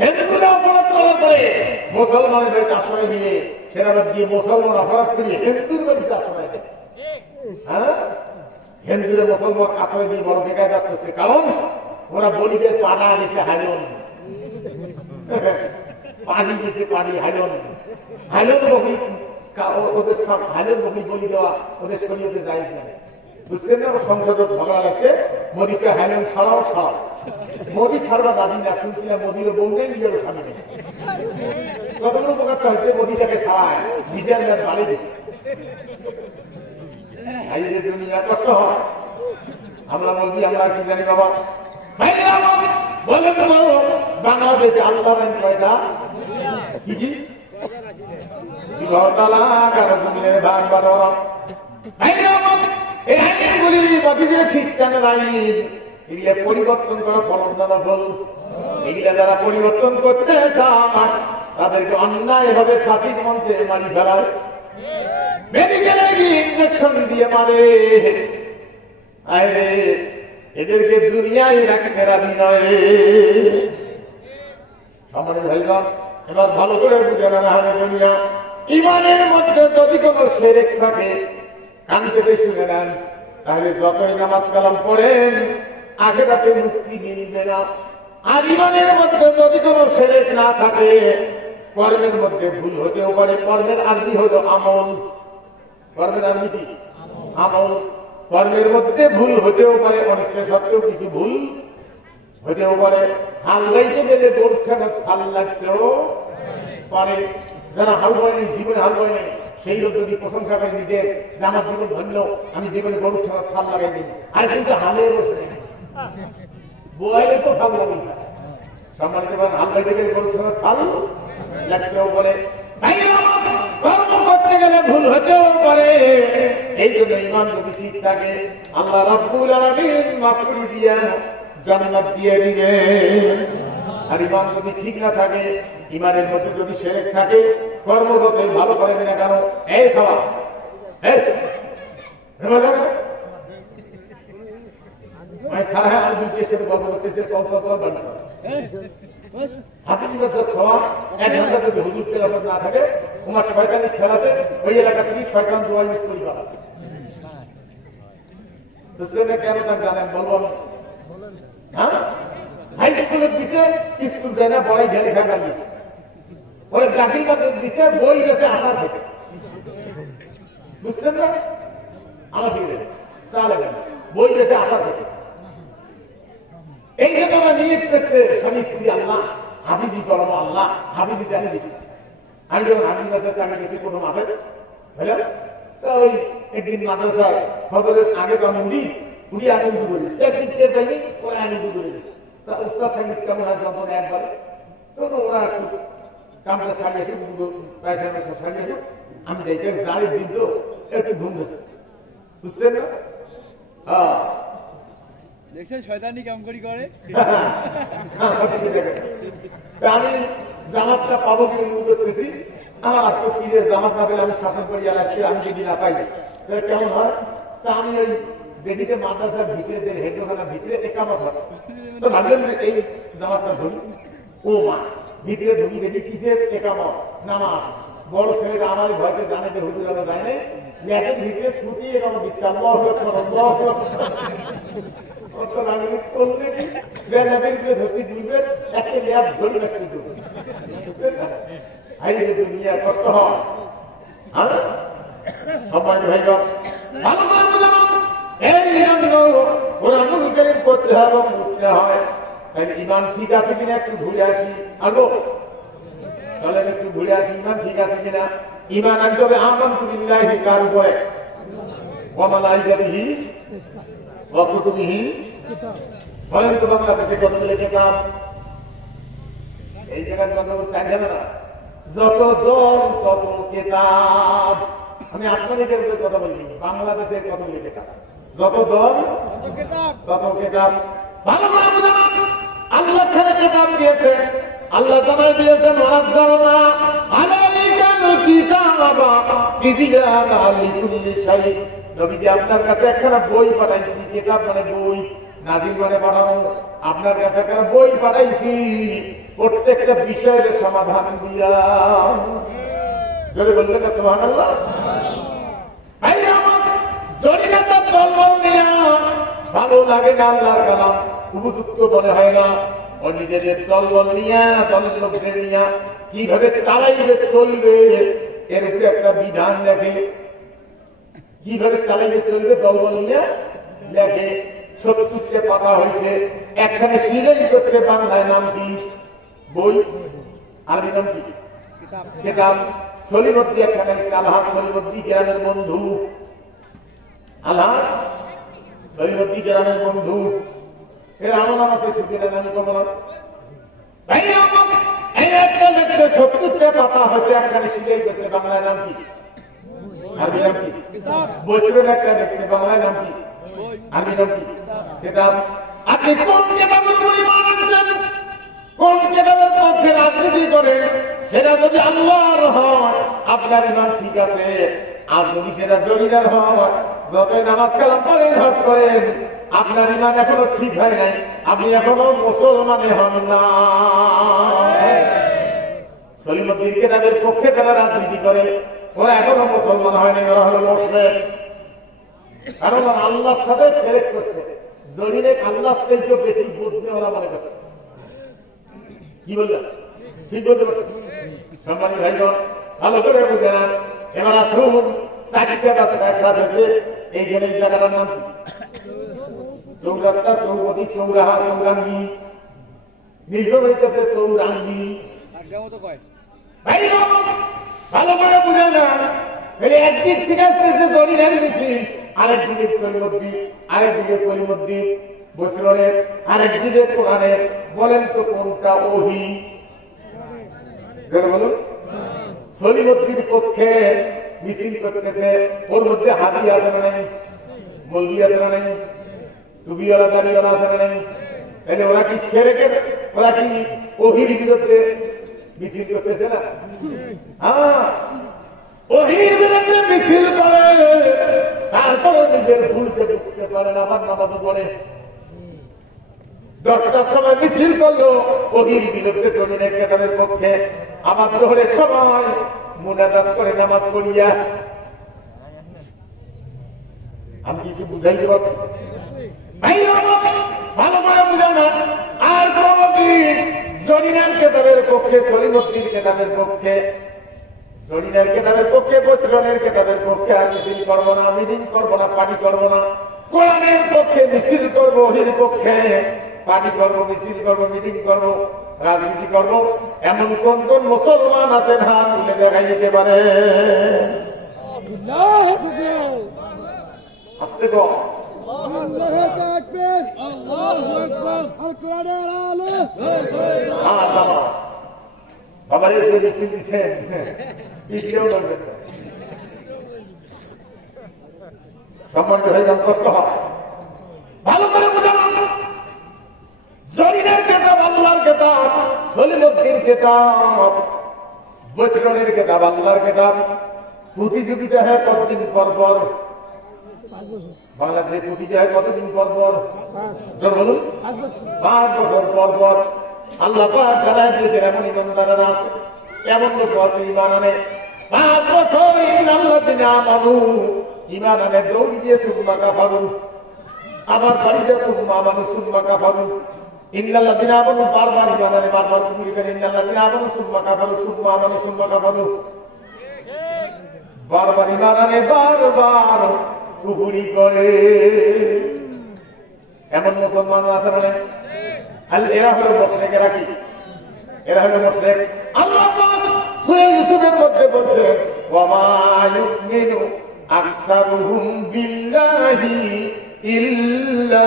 হিন্দুরা অপরাধ করার পরে মুসলমানের বাড়িতে আশ্রয় নিয়ে সেনাবাদ দিয়ে মুসলমান অপরাধ করিয়ে হিন্দুর বাড়িতে আশ্রয় দেয় হ্যাঁ হিন্দুরা মুসলমান আশ্রয় দিয়ে বড় বেকায়দাত করছে কারণ ওরা বলিদের পাড়া গেছে হাইলন পানি গেছে পানি হাইলন হাইলন বলি ওদের সব হাইলন বলি বলি দেওয়া ওদের শরীয়তে যায় না বুঝলেন না সংসদে ঝগড়া লাগছে মোদীকে হাইলেন ছাড়াও ছাড়াও মোদী ছাড়বা দাবি না শুনছিলাম মোদীর বউ নেই নিজেরও স্বামী নেই কতগুলো উপকারটা হচ্ছে মোদীটাকে ছাড়ায় নিজের মেয়াদ বাড়ি দিচ্ছে দুনিয়া কষ্ট হয় আমরা বলবি আমরা কি জানি বাবা বলেন তো বাংলাদেশে আল্লাহ রান কয়টা কি কি ভাগ বাটোয়ারা এই আইনগুলি বাতিলে খ্রিস্টানের আইন এগুলা পরিবর্তন করা ফরজদানা বল এগুলা যারা পরিবর্তন করতে চান তাদেরকে অন্যায় ভাবে ফাঁসির মঞ্চে মারি ফেলায় মেডিকেলে ইঞ্জেকশন দিয়ে মারে আরে এদেরকে দুনিয়ায় রাখতে রাজি নয় সম্মানিত ভাইগণ এবার ভালো করে বুঝে না হবে দুনিয়া ইমানের মধ্যে যদি কোনো শিরক থাকে কান থেকে শুনে নেন তাহলে যতই নামাজ কালাম পড়েন আখিরাতে মুক্তি মিলবে না আর ইমানের মধ্যে যদি কোনো শিরক না থাকে কর্মের মধ্যে ভুল হতেও পারে কর্মের আরবি হলো আমল কর্মের আরবি কি আমল কর্মের মধ্যে ভুল হতেও পারে অনিশ্চয় সত্ত্বেও কিছু ভুল হতেও পারে হাল লাইতে গেলে বোরখানে হাল লাগতেও পারে যারা হাল বয়নি জীবনে হাল বয়নি সেই লোক যদি প্রশংসা করে নিজে যে আমার জীবন ধন্য আমি জীবনে গরুর ছাড়া ফাল লাগাইনি আর কিন্তু হালে বসে নেই বোয়াইলে তো ফাল লাগাই না সম্মানিত হাল লাইতে গেলে গরুর ছাড়া ফাল লাগতেও পারে কর্ম করতে গেলে ভুল হতেও পারে এই জন্য ইমান যদি ঠিক থাকে আল্লাহ রাব্বুল আলামিন মাফ করে দিয়া জান্নাত দিয়ে দিবে আর ইমান যদি ঠিক না থাকে ইমানের মধ্যে যদি শিরক থাকে কর্ম যতই ভালো করবে না কেন এই খাওয়া খারাপ আর দুইটির সাথে গল্প করতেছে চল চল চল বাড়ি হাতি বছর খাওয়া 1 ঘন্টা যদি হুজুর তেলাওয়াত না থাকে তোমার শয়তানি খেলাতে ওই এলাকা থেকে শয়তান দোয়া মিস করি পাবা বুঝলেন না কেন তার জানেন বলবো আমি হ্যাঁ হাই স্কুলে দিছে স্কুল যায় না বড়াই ঢেলে খাবার দিছে ওই গাঠির কাছে দিছে বই গেছে আসার খেছে বুঝলেন না আমার দিকে চা লাগে বই গেছে আসার খেছে এই জন্য নিয়োগ করছে স্বামী স্ত্রী আল্লাহ হাফিজি করম আল্লাহ হাফিজি জানি দিচ্ছে আমি যখন হাফিজ মাদ্রাসা আমি গেছি প্রথম হাফেজ বুঝলেন তো ওই একদিন মাদ্রাসায় ফজরের আগে তো আমি উড়ি আমি উঁচু করি একদিন পাইনি ওরা আমি উঁচু করে দিচ্ছি তা উস্তাদ সঙ্গীত কেমন হয় যখন একবারে তখন ওরা একটু কামটা সারিয়েছে পায়খানা সব সারিয়েছে আমি যাইতে জালের দিন তো একটু ঘুম ধরছে বুঝছেন না হ্যাঁ দেখছেন শয়তানি কাম করি করে আমি জামাতটা পাবো কি মনে করতেছি আমার আফসোস কি যে জামাত না পেলে আমি শাসন করিয়া লাগছে আমি যদি না পাই কেমন হয় তা আমি ওই দেখিতে মাদ্রাসার ভিতরে হেডখানার ভিতরে একামত হচ্ছে তো ভাবলেন যে এই জামাতটা ধরি ও মা ভিতরে ঢুকি দেখি কিসের একামত নামাজ বড় ছেলেটা আমার ভয়কে জানে যে হুজুর আলো যায় না ল্যাটের ভিতরে শুতি একামত দিচ্ছে আল্লাহু আকবার আল্লাহু আকবার কত লাগবে করলে কি ল্যাবের ভিতরে ধরছি দুইবার একটা ল্যাব ধরে রাখছি ভাই যদি নিয়ে কষ্ট হয়, হ্যাঁ সম্মানিত ভাইগণ, ভালো করে বুঝানো এই জন্য কোরআনুল কারীম পড়তে হবে, বুঝতে হয়। তাই ইমান ঠিক আছে কিনা একটু ঘুরে আসি, আগো চলেন একটু ঘুরে আসি, ইমান ঠিক আছে কিনা। ইমান আনতে হবে আমানতু বিল্লাহি, কার উপরে? ওয়া মালাইকাতিহি ওয়া কুতুবিহি। বলেন তো বাংলাদেশে কতগুলো কিতাব? এই জায়গায় গন্ডগোল চাই যাবে না। যত দল তত কিতাব। আমি আসমানি কেন্দ্রের কথা বলি, বাংলাদেশের কতগুলো কিতাব? যত দল তত কিতাব। ভালো করে বুঝান, আল্লাহ খানে কিতাব দিয়েছেন, আল্লাহ জানাই দিয়েছেন ওয়ানাজ্জালনা আলাইকাল কিতাবা তিবয়ানা লিকুল্লি শাই। নবীজি আপনার কাছে একখানা বই পাঠাইছি, কিতাব মানে বই, নাজিল মানে পাঠানো। আপনার কাছে একখানা বই পাঠাইছি প্রত্যেকটা বিষয়ের সমাধান দিয়া। জোরে বলবেন না সুবহানাল্লাহ? ভাই আমার জরিনাটা তলবল নিয়া ভালো লাগে না, আল্লাহর কালাম উপযুক্ত মনে হয় না। ও নিজেদের দলবল নিয়া, দলের লোকদের নিয়া কিভাবে চালাইবে চলবে এর উপরে একটা বিধান লেখে। কিভাবে চালাইবে চলবে দলবল নিয়া লেখে। 70টা পাতা হয়েছে, একখানে সিলাই করছে। বাংলায় নাম কি? বই। আরবি নাম কি? কিতাব। সলিমদ্দি একখানে, আলহাজ সলিমদ্দি গ্রামের বন্ধু, আলহাজ সলিমদ্দি গ্রামের বন্ধু। এর আমার নাম আছে, আমি করবো না। ভাই আমার এই একটা লেখছে, 70টা পাতা হয়েছে, একখানে সিলাই করছে। বাংলায় নাম কি? আরবি নাম কি? বছরের একটা লেখছে, বাংলায় নাম কি? আরবি নাম কি? কিতাব। আপনি কোন কিতাবের পরিমাণ আনছেন, কোন কিতাবের পক্ষে রাজনীতি করে, সেটা যদি আল্লাহর হয় আপনার ইমান ঠিক আছে। আর যদি সেটা জরিনার হয়, যতই নামাজ কালাম করেন, হজ করেন, আপনার ইমান এখনো ঠিক হয় নাই, আপনি এখনো মুসলমানে হন না। সলিমুদ্দিন কিতাবের পক্ষে যারা রাজনীতি করে ওরা এখনো মুসলমান হয়নি, ওরা হলো মুশরিক। কারণ আল্লাহর সাথে শিরক করছে। জরিনে আল্লাহ থেকে বেশি বুঝতে ওরা মনে করছে। কি বললেন? ঠিক বলতে পারছেন? সম্মানিত ভাইগণ, ভালো করে বুঝে নেন। এবার আসুন, 4টা কাছে একসাথে হয়েছে। এইখানে এই জায়গাটার নাম কি? চৌরাস্তা, চৌপতি, চৌরাহা, চৌরাঙ্গি। নির্গম হইতেছে চৌরাঙ্গি। ভালো করে বুঝে নেন। একদিক থেকে আসতেছে জরিনের মিছিল, আরেকদিকে সলিমুদ্দি, আরেকদিকে কলিমুদ্দি, বসরনের, আরেকদিকে কোরআনের। বলেন তো কোনটা ওহী? বলুন। সলিমুদ্দির পক্ষে মিছিল করতেছে, ওর মধ্যে হাতি আছে না নাই? মলবি আছে না নাই? টুপিওয়ালা দাড়িওয়ালা আছে না নাই? তাহলে ওরা কি শিরকের, ওরা কি ওহীর বিরুদ্ধে মিছিল করতেছে না? হ্যাঁ, ওহীর বিরুদ্ধে মিছিল করে, তারপরে নিজের ভুলকে বুঝতে পারে না, আবার নামাজ পড়ে। 10টার সময় মিছিল করলো ওহীর বিরুদ্ধে, জরিনের কিতাবের পক্ষে। আবার জোহরের সময় মুনাজাত করে নামাজ পড়িয়া। আমি কিছু বুঝাইতে পারছি? ভালো করে বুঝানো। আর কোনদিন জরিনের কিতাবের পক্ষে, সলিমুদ্দির কিতাবের পক্ষে, জরিনের কিতাবের পক্ষে, বসরনের কিতাবের পক্ষে আর মিছিল করবো না, মিটিং করবো না, পার্টি করবো না। কোরআনের পক্ষে মিছিল করবো, ওহীর পক্ষে পার্টি করবো, মিছিল করবো, মিটিং করবো, রাজনীতি করবো। এমন কোন কোন মুসলমান আছেন হাত তুলে দেখাই দিতে পারে? আসতে কম। বাবার মিছিল দিচ্ছেন, সম্মানিত হয়ে যান, কষ্ট হয়। ভালো করে বোঝানো। জরিনের কিতাব আল্লাহর কিতাব, সলিমুদ্দির কিতাব, বসরনের কিতাব আল্লাহর কিতাব। প্রতিযোগিতা হয় কতদিন পর পর? বাংলাদেশে প্রতিযোগিতা হয় কতদিন পর পর? বলুন, 5 বছর পর পর। আল্লাহ পাক জানাই দিয়েছেন এমন ইমানদারেরা আছে, এমন লোক আছে ইমান আনে 5 বছর। ইমান আনে দৌড় দিয়ে সুম্মা কাফারু, আমার বাড়িতে সুম্মা মানুষ সুম্মা কাফারু। ইন্নাল্লাযিনা আমানু বারবার ঈমান আনে বারবার কুফরি করে ইন্নাল্লাযিনা আমানু সুম্মা কাফারু সুম্মা আমানু সুম্মা কাফারু বারবার ঈমান আনে বারবার কুফরি করে এমন মুসলমান আছে না আল এরা হলো মুশরিকেরা কি এরা হলো মুশরিক আল্লাহ পাক সূরা ইউসুফের মধ্যে বলছেন ওয়া মা ইউমিনু আকসারুহুম বিল্লাহি ইল্লা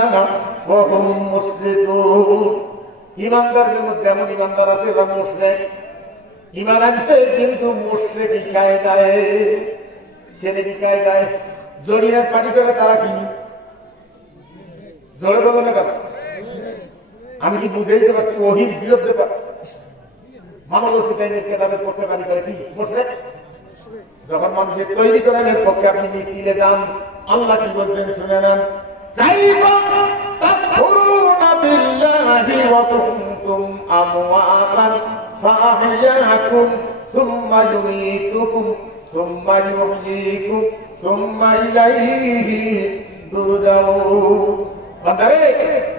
ওয়া হুম মুশরিকুন ঈমানদারদের মধ্যে এমন ঈমানদার আছে যারা মুশরিক ঈমান আনছে কিন্তু মুশরিকি কায়দায় শিরকি কায়দায় জড়িয়ে পানি করে তারা কি জড়ে বলো না কেন আমি কি বুঝাইতে পারছি ওহির বিরুদ্ধে মানব সিটাইনের কেতাবের পক্ষে পানি করে কি মুশরিক যখন মানুষের তৈরি করেন এর পক্ষে আপনি মিছিলে যান আল্লাহ কি বলছেন শুনে নেন কাইফা তাকফুরুনা বিল্লাহি ওয়া কুনতুম আমওয়াতান ফাআহইয়াকুম সুম্মা ইউমীতুকুম সুম্মা ইউহয়ীকুম সুম্মা ইলাইহি তুরজাউন বান্দারে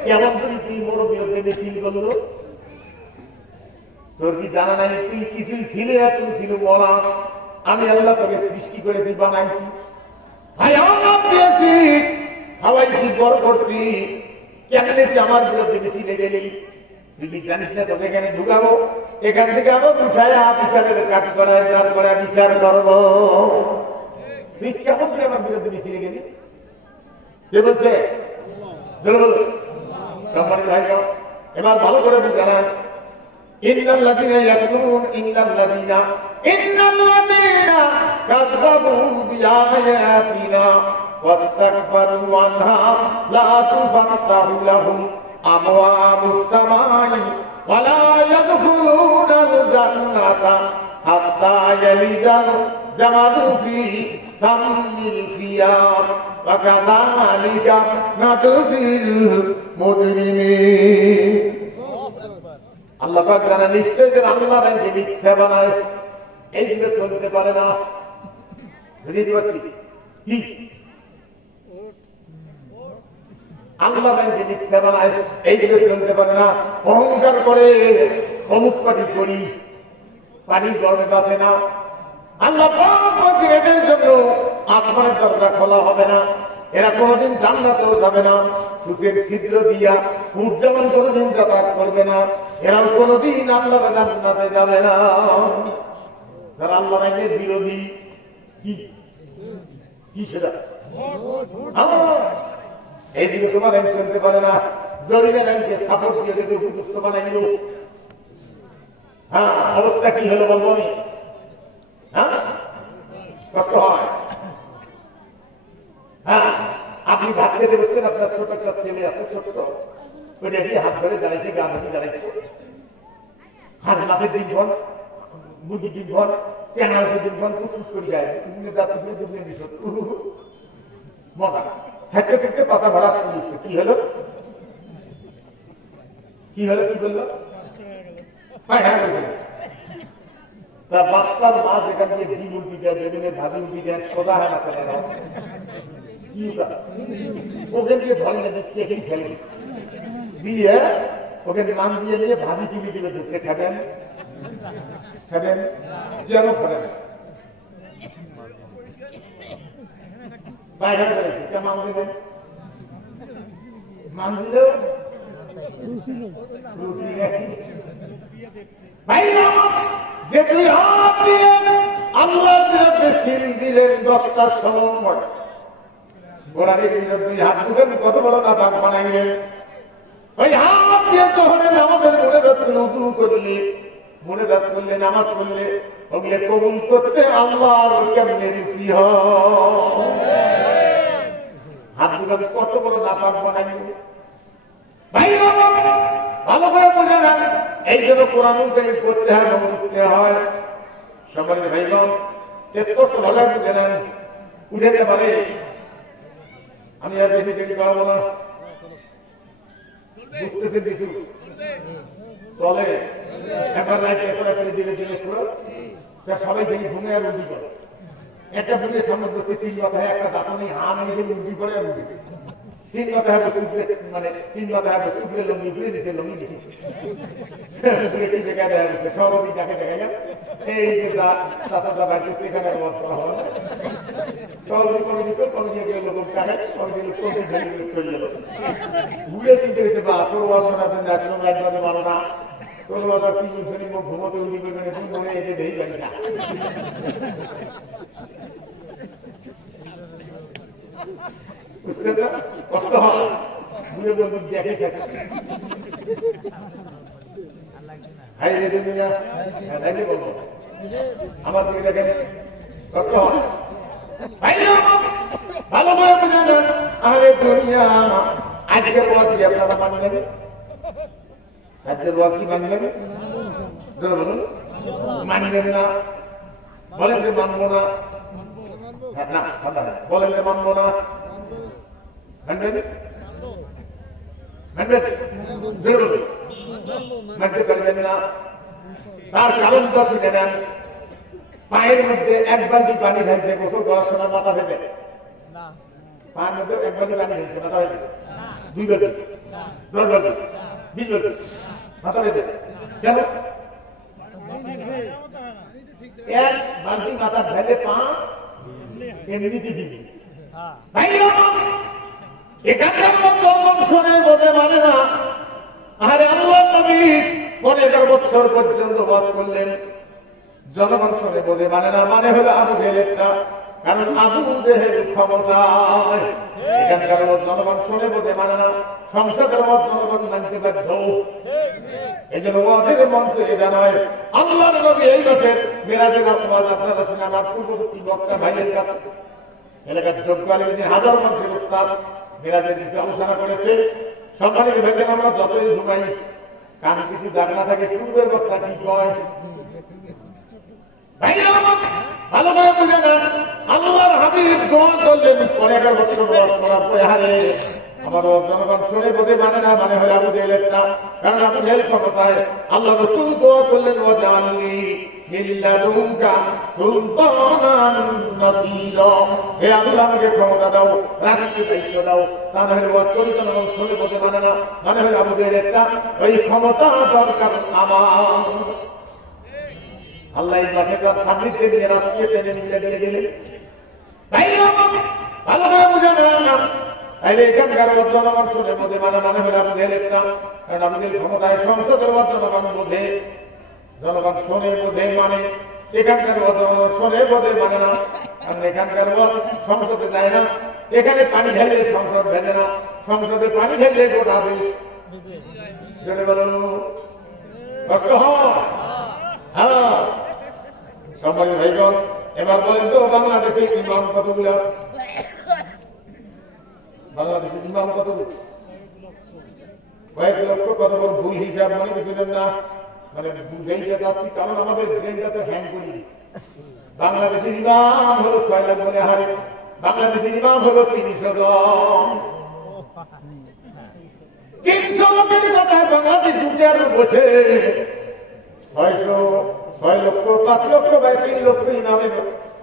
কেমন করে তুই মোর বিরুদ্ধে মিছিল করলো তোর কি জানা নাই তুই কিছুই ছিলে না তুই ছিল বলা আমি আল্লাহ তোকে সৃষ্টি করেছি বানাইছি ভাই আমার নাম দিয়েছি খাওয়াইছি বড় করছি কেমনে তুই আমার বিরুদ্ধে মিছিলে গেলি তুই কি জানিস না তোকে এখানে ঢুকাবো এখান থেকে আবার উঠায় বিচারের কাঠ করায় দাঁড় করে বিচার করবো তুই কেমন করে আমার বিরুদ্ধে মিছিলে গেলি কে বলছে এবার ভালো করে জানান ইন্নাল্লাযীনা ইয়াকতুমুন ইন্নাল্লাযীনা কাযযাবু বিআয়াতিনা ওয়াস্তাকবারু আনহা লা তুফাত্তাহু লাহুম আবওয়াবুস সামাই ওয়া লা ইয়াদখুলুনাল জান্নাতা হাত্তা ইয়ালিজাল জামালু ফি সামিল খিয়াম ওয়া কাযালিকা নাজজিল মুজরিমিন আল্লাহ পাক জানা নিশ্চয় যে আল্লাহ রাইকে মিথ্যা বানায় এই দিকে চলতে পারে না বুঝতে পারছি কি আল্লাহ রাইকে মিথ্যা বানায় এই দিকে চলতে পারে না অহংকার করে অমুক পাটি করি পানি গরমে বাঁচে না আল্লাহ পাক বলছেন এদের জন্য আসমানের দরজা খোলা হবে না এরা কোনদিন জান্নাতেও যাবে না সুখের ছিদ্র দিয়া উজ্জামান কোনদিন যাতায়াত করবে না এরা কোনদিন আল্লাহ জান্নাতে যাবে না যারা আল্লাহ রাইনের বিরোধী কি কি সেটা এইদিকে তোমার আইন চলতে পারে না জরিমের আইনকে সাপোর্ট দিয়ে যদি উপযুক্ত বানাইল হ্যাঁ অবস্থা কি হলো বলবো আমি হ্যাঁ কষ্ট হয় হ্যাঁ আপনি ভাত খেতে বসছেন আপনার ছোট একটা ছেলে আছে ছোট্ট ওইটা দিয়ে হাত ধরে দাঁড়াইছে গা ধরে দাঁড়াইছে হাত মাছের দিন ঘন মুরগির দিন ঘন ট্যাংরা মাছের দিন ঘন ফুসফুস করে গায়ে মজা থাকতে থাকতে পাতা ভরা শুরু করছে কি হলো কি হলো কি বললো তা বাচ্চার মা যেখান থেকে ডিম উল্টি দেয় বেগুনের ভাজি উল্টি দেয় সোজা হয় না ওখান দিয়ে ধরে না কেকেই ফেলে দিয়ে ওখানে মান দিয়ে দিয়ে ভাজি তুলি দিবে দিচ্ছে খাবেন খাবেন যেন খাবেন বাইরে করেছে কেমন দিলেন মান দিলেও যে তুই হাত দিয়ে আল্লাহর বিরুদ্ধে সিল দিলেন 10টা সময় গোড়ারির বিরুদ্ধে হাত দুবেন কত বড় না বাঘ বানাইলেন ওই হাত দিয়ে তখন আমাদের মনে রাখলেন উঁচু করলে মনে রাখ করলে নামাজ পড়লে ওগুলো কবুল করতে আল্লাহর কেমনে রুচি হাত দুবেন কত বড় না বাঘ বানাইলেন ভাই ভালো করে বোঝা নেন এই জন্য কোরআন করতে হয় বুঝতে হয় সম্মানিত ভাই বোন স্পষ্ট ভাবে বুঝে নেন উঠে পারে আমি আর বেশি দেরি করাবো না বুঝতেছেন কিছু চলে একবার রাইতে এত করে দিলে দিলে শুরু সবাই দেখি ঘুমে আর উল্টি করে একটা বুঝে সামনে বসে 3 কথায় একটা দাঁত নেই হা নিয়ে উল্টি করে আর উল্টি তিন মাথায় মানে তিন মাথায় সুপুরে লঙ্গি ঘুরে দিচ্ছে লঙ্গি দিচ্ছে কি জায়গায় দেখা যাচ্ছে সরবি যাকে দেখা যায় এই যে চাচা বাড়িতে সেখানে ওয়াজ করা হয় সরবি কমিটি কমিটি লোক টাকা কমিটি চলে গেল ঘুরে চিনতে গেছে বা তোর ওয়াজ শোনার জন্য আসলাম রাজবাদে মানো না তোর কথা তিন শ্রেণী মুখ ঘুমোতে উঠি করবে না তুই মনে এতে দেই জানি না বুঝছেন না কষ্ট হয় ঘুরে বলবো দেখে হাই রে দুনিয়া তাইলে বলবো আমার দিকে দেখেন কষ্ট হয় ভালো করে বুঝে নেন আমাদের দুনিয়া আজকের ওয়াজ কি আপনারা মানি নেবেন আজকের ওয়াজ কি মানি নেবেন বলুন মানবেন না বলেন যে মানবো না না বলেন যে মানবো না মানবেন মানবেন মানতে পারবেন না তার কারণ তো শুনে নেন পায়ের মধ্যে এক বালতি পানি ঢালছে গোসল করার সময় মাথা ভেজে পায়ের মধ্যে এক বালতি পানি ঢালছে মাথা ভেজে 2 বালতি 10 বালতি 20 বালতি মাথা ভেজে কেন এক বালতি মাথা ঢালে পা এমনিতে ভিজে এখানকার জন্ম শোনে বোধে মানে না আরে আল্লাহ নবী 15 বছর পর্যন্ত বাস করলেন জনগণ শোনে বোধে মানে না মানে হলো আবু জেহেলটা কারণ আবু জেহেল ক্ষমতায় এখানকার জনগণ শোনে বোধে মানে না সংসদের জনগণ মানতে বাধ্য এই জন্য ওয়াজের মঞ্চে এটা নয় আল্লাহ নবী এই বছর মেরাজের আওয়াজ আপনারা শুনে আমার পূর্ববর্তী বক্তা ভাইয়ের কাছে এলাকার যোগ্য আলিম হাজার মানুষের উস্তাদ মেরাজের কিছু আলোচনা করেছে সম্মানিত ভাইদের আমরা যতই ঘুমাই কান কিছু জাগ না থাকে পূর্বের বক্তা কি কয় ভালো করে বুঝে না আল্লাহর হাবিব দোয়া করলেন 15 বছর বয়স করার পরে হারে আমার জনগণ শুনে বোধে মানে না মানে হলে আবু জেহেলের না কারণ আবু জেহেল ক্ষমতায় আল্লাহ রাসূল দোয়া করলেন ওয়াজআলনি মিল্লাদুনকা সুলতানান নাসীরা হে আল্লাহ আমাকে ক্ষমতা দাও রাষ্ট্রীয় দায়িত্ব দাও তা না হলে ওয়াজ করি জনগণ শুনে বোধে মানে না মানে হলে আবু জেহেলের না ওই ক্ষমতা দরকার আমার আল্লাহ এই মাসে তার সামৃদ্ধি নিয়ে রাষ্ট্রীয় টেনে মিলে দিয়ে গেলেন তাই ভালো করে বুঝে না তাইলে এখানকার জনগণ শুনে বোঝে মানে মানে হলে আবু জেহেলের নাম কারণ আবু জেহেল ক্ষমতায় সংসদের জনগণ বোঝে জনগণ শোনে বোঝে মানে এখানকার শোনে বোঝে মানে না কারণ এখানকার সংসদে যায় না এখানে পানি ঢেলে সংসদ ভেজে না সংসদে পানি ঢেলে গোটা দেশ জোরে বলুন কষ্ট হয় হ্যাঁ সম্মানিত ভাইগণ এবার বলেন তো বাংলাদেশে ইমাম কতগুলো বাংলাদেশের ইমাম কতগুলো কয়েক লক্ষ কত বড় ভুল হিসাব মনে কিছুলেন না মানে বুঝাইতে যাচ্ছি কারণ আমাদের ব্রেনটা তো হ্যাং করে দিচ্ছে বাংলাদেশের ইমাম হলো 6 লাখ মনে হারে বাংলাদেশের ইমাম হলো 300 জন 300 লোকের কথায় বাংলাদেশ উঠে বসে 6 লক্ষ 5 লক্ষ বা 3 লক্ষ ইমামের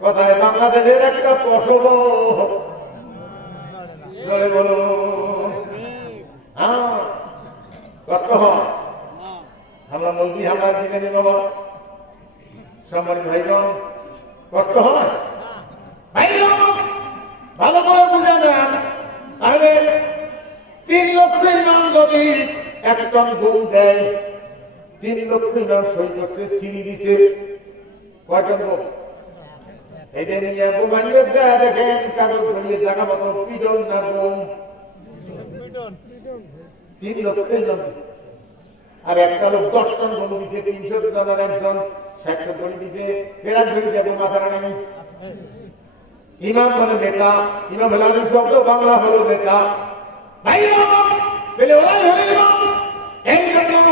কথায় বাংলাদেশের একটা ফসল বলো হ্যাঁ কষ্ট হয় আমরা মৌলবি হামলার দিকে নি বাবা সম্মানিত ভাইগণ কষ্ট হয় ভাইগণ ভালো করে বুঝে নেন তাহলে 3 লক্ষ ইমাম যদি 1 টন গম দেয় 3 লক্ষ ইমাম সই করছে চিনি দিছে কয় টন গম এটা নিয়ে গোমাইলে যা দেখেন কাগজ ধরিয়ে জায়গা মতো পিডন না গম 3 লক্ষ ইমাম দিছে আর একটা লোক 10 টন গম দিছে 300 টাকার একজন 60 টন গম দিছে বিরাট ধরে যাবো মাথার আনে ইমাম বলে নেতা ইমাম হলো শব্দ বাংলা হলো নেতা ভাই বলে ওলাই হলে ইমাম এই জন্য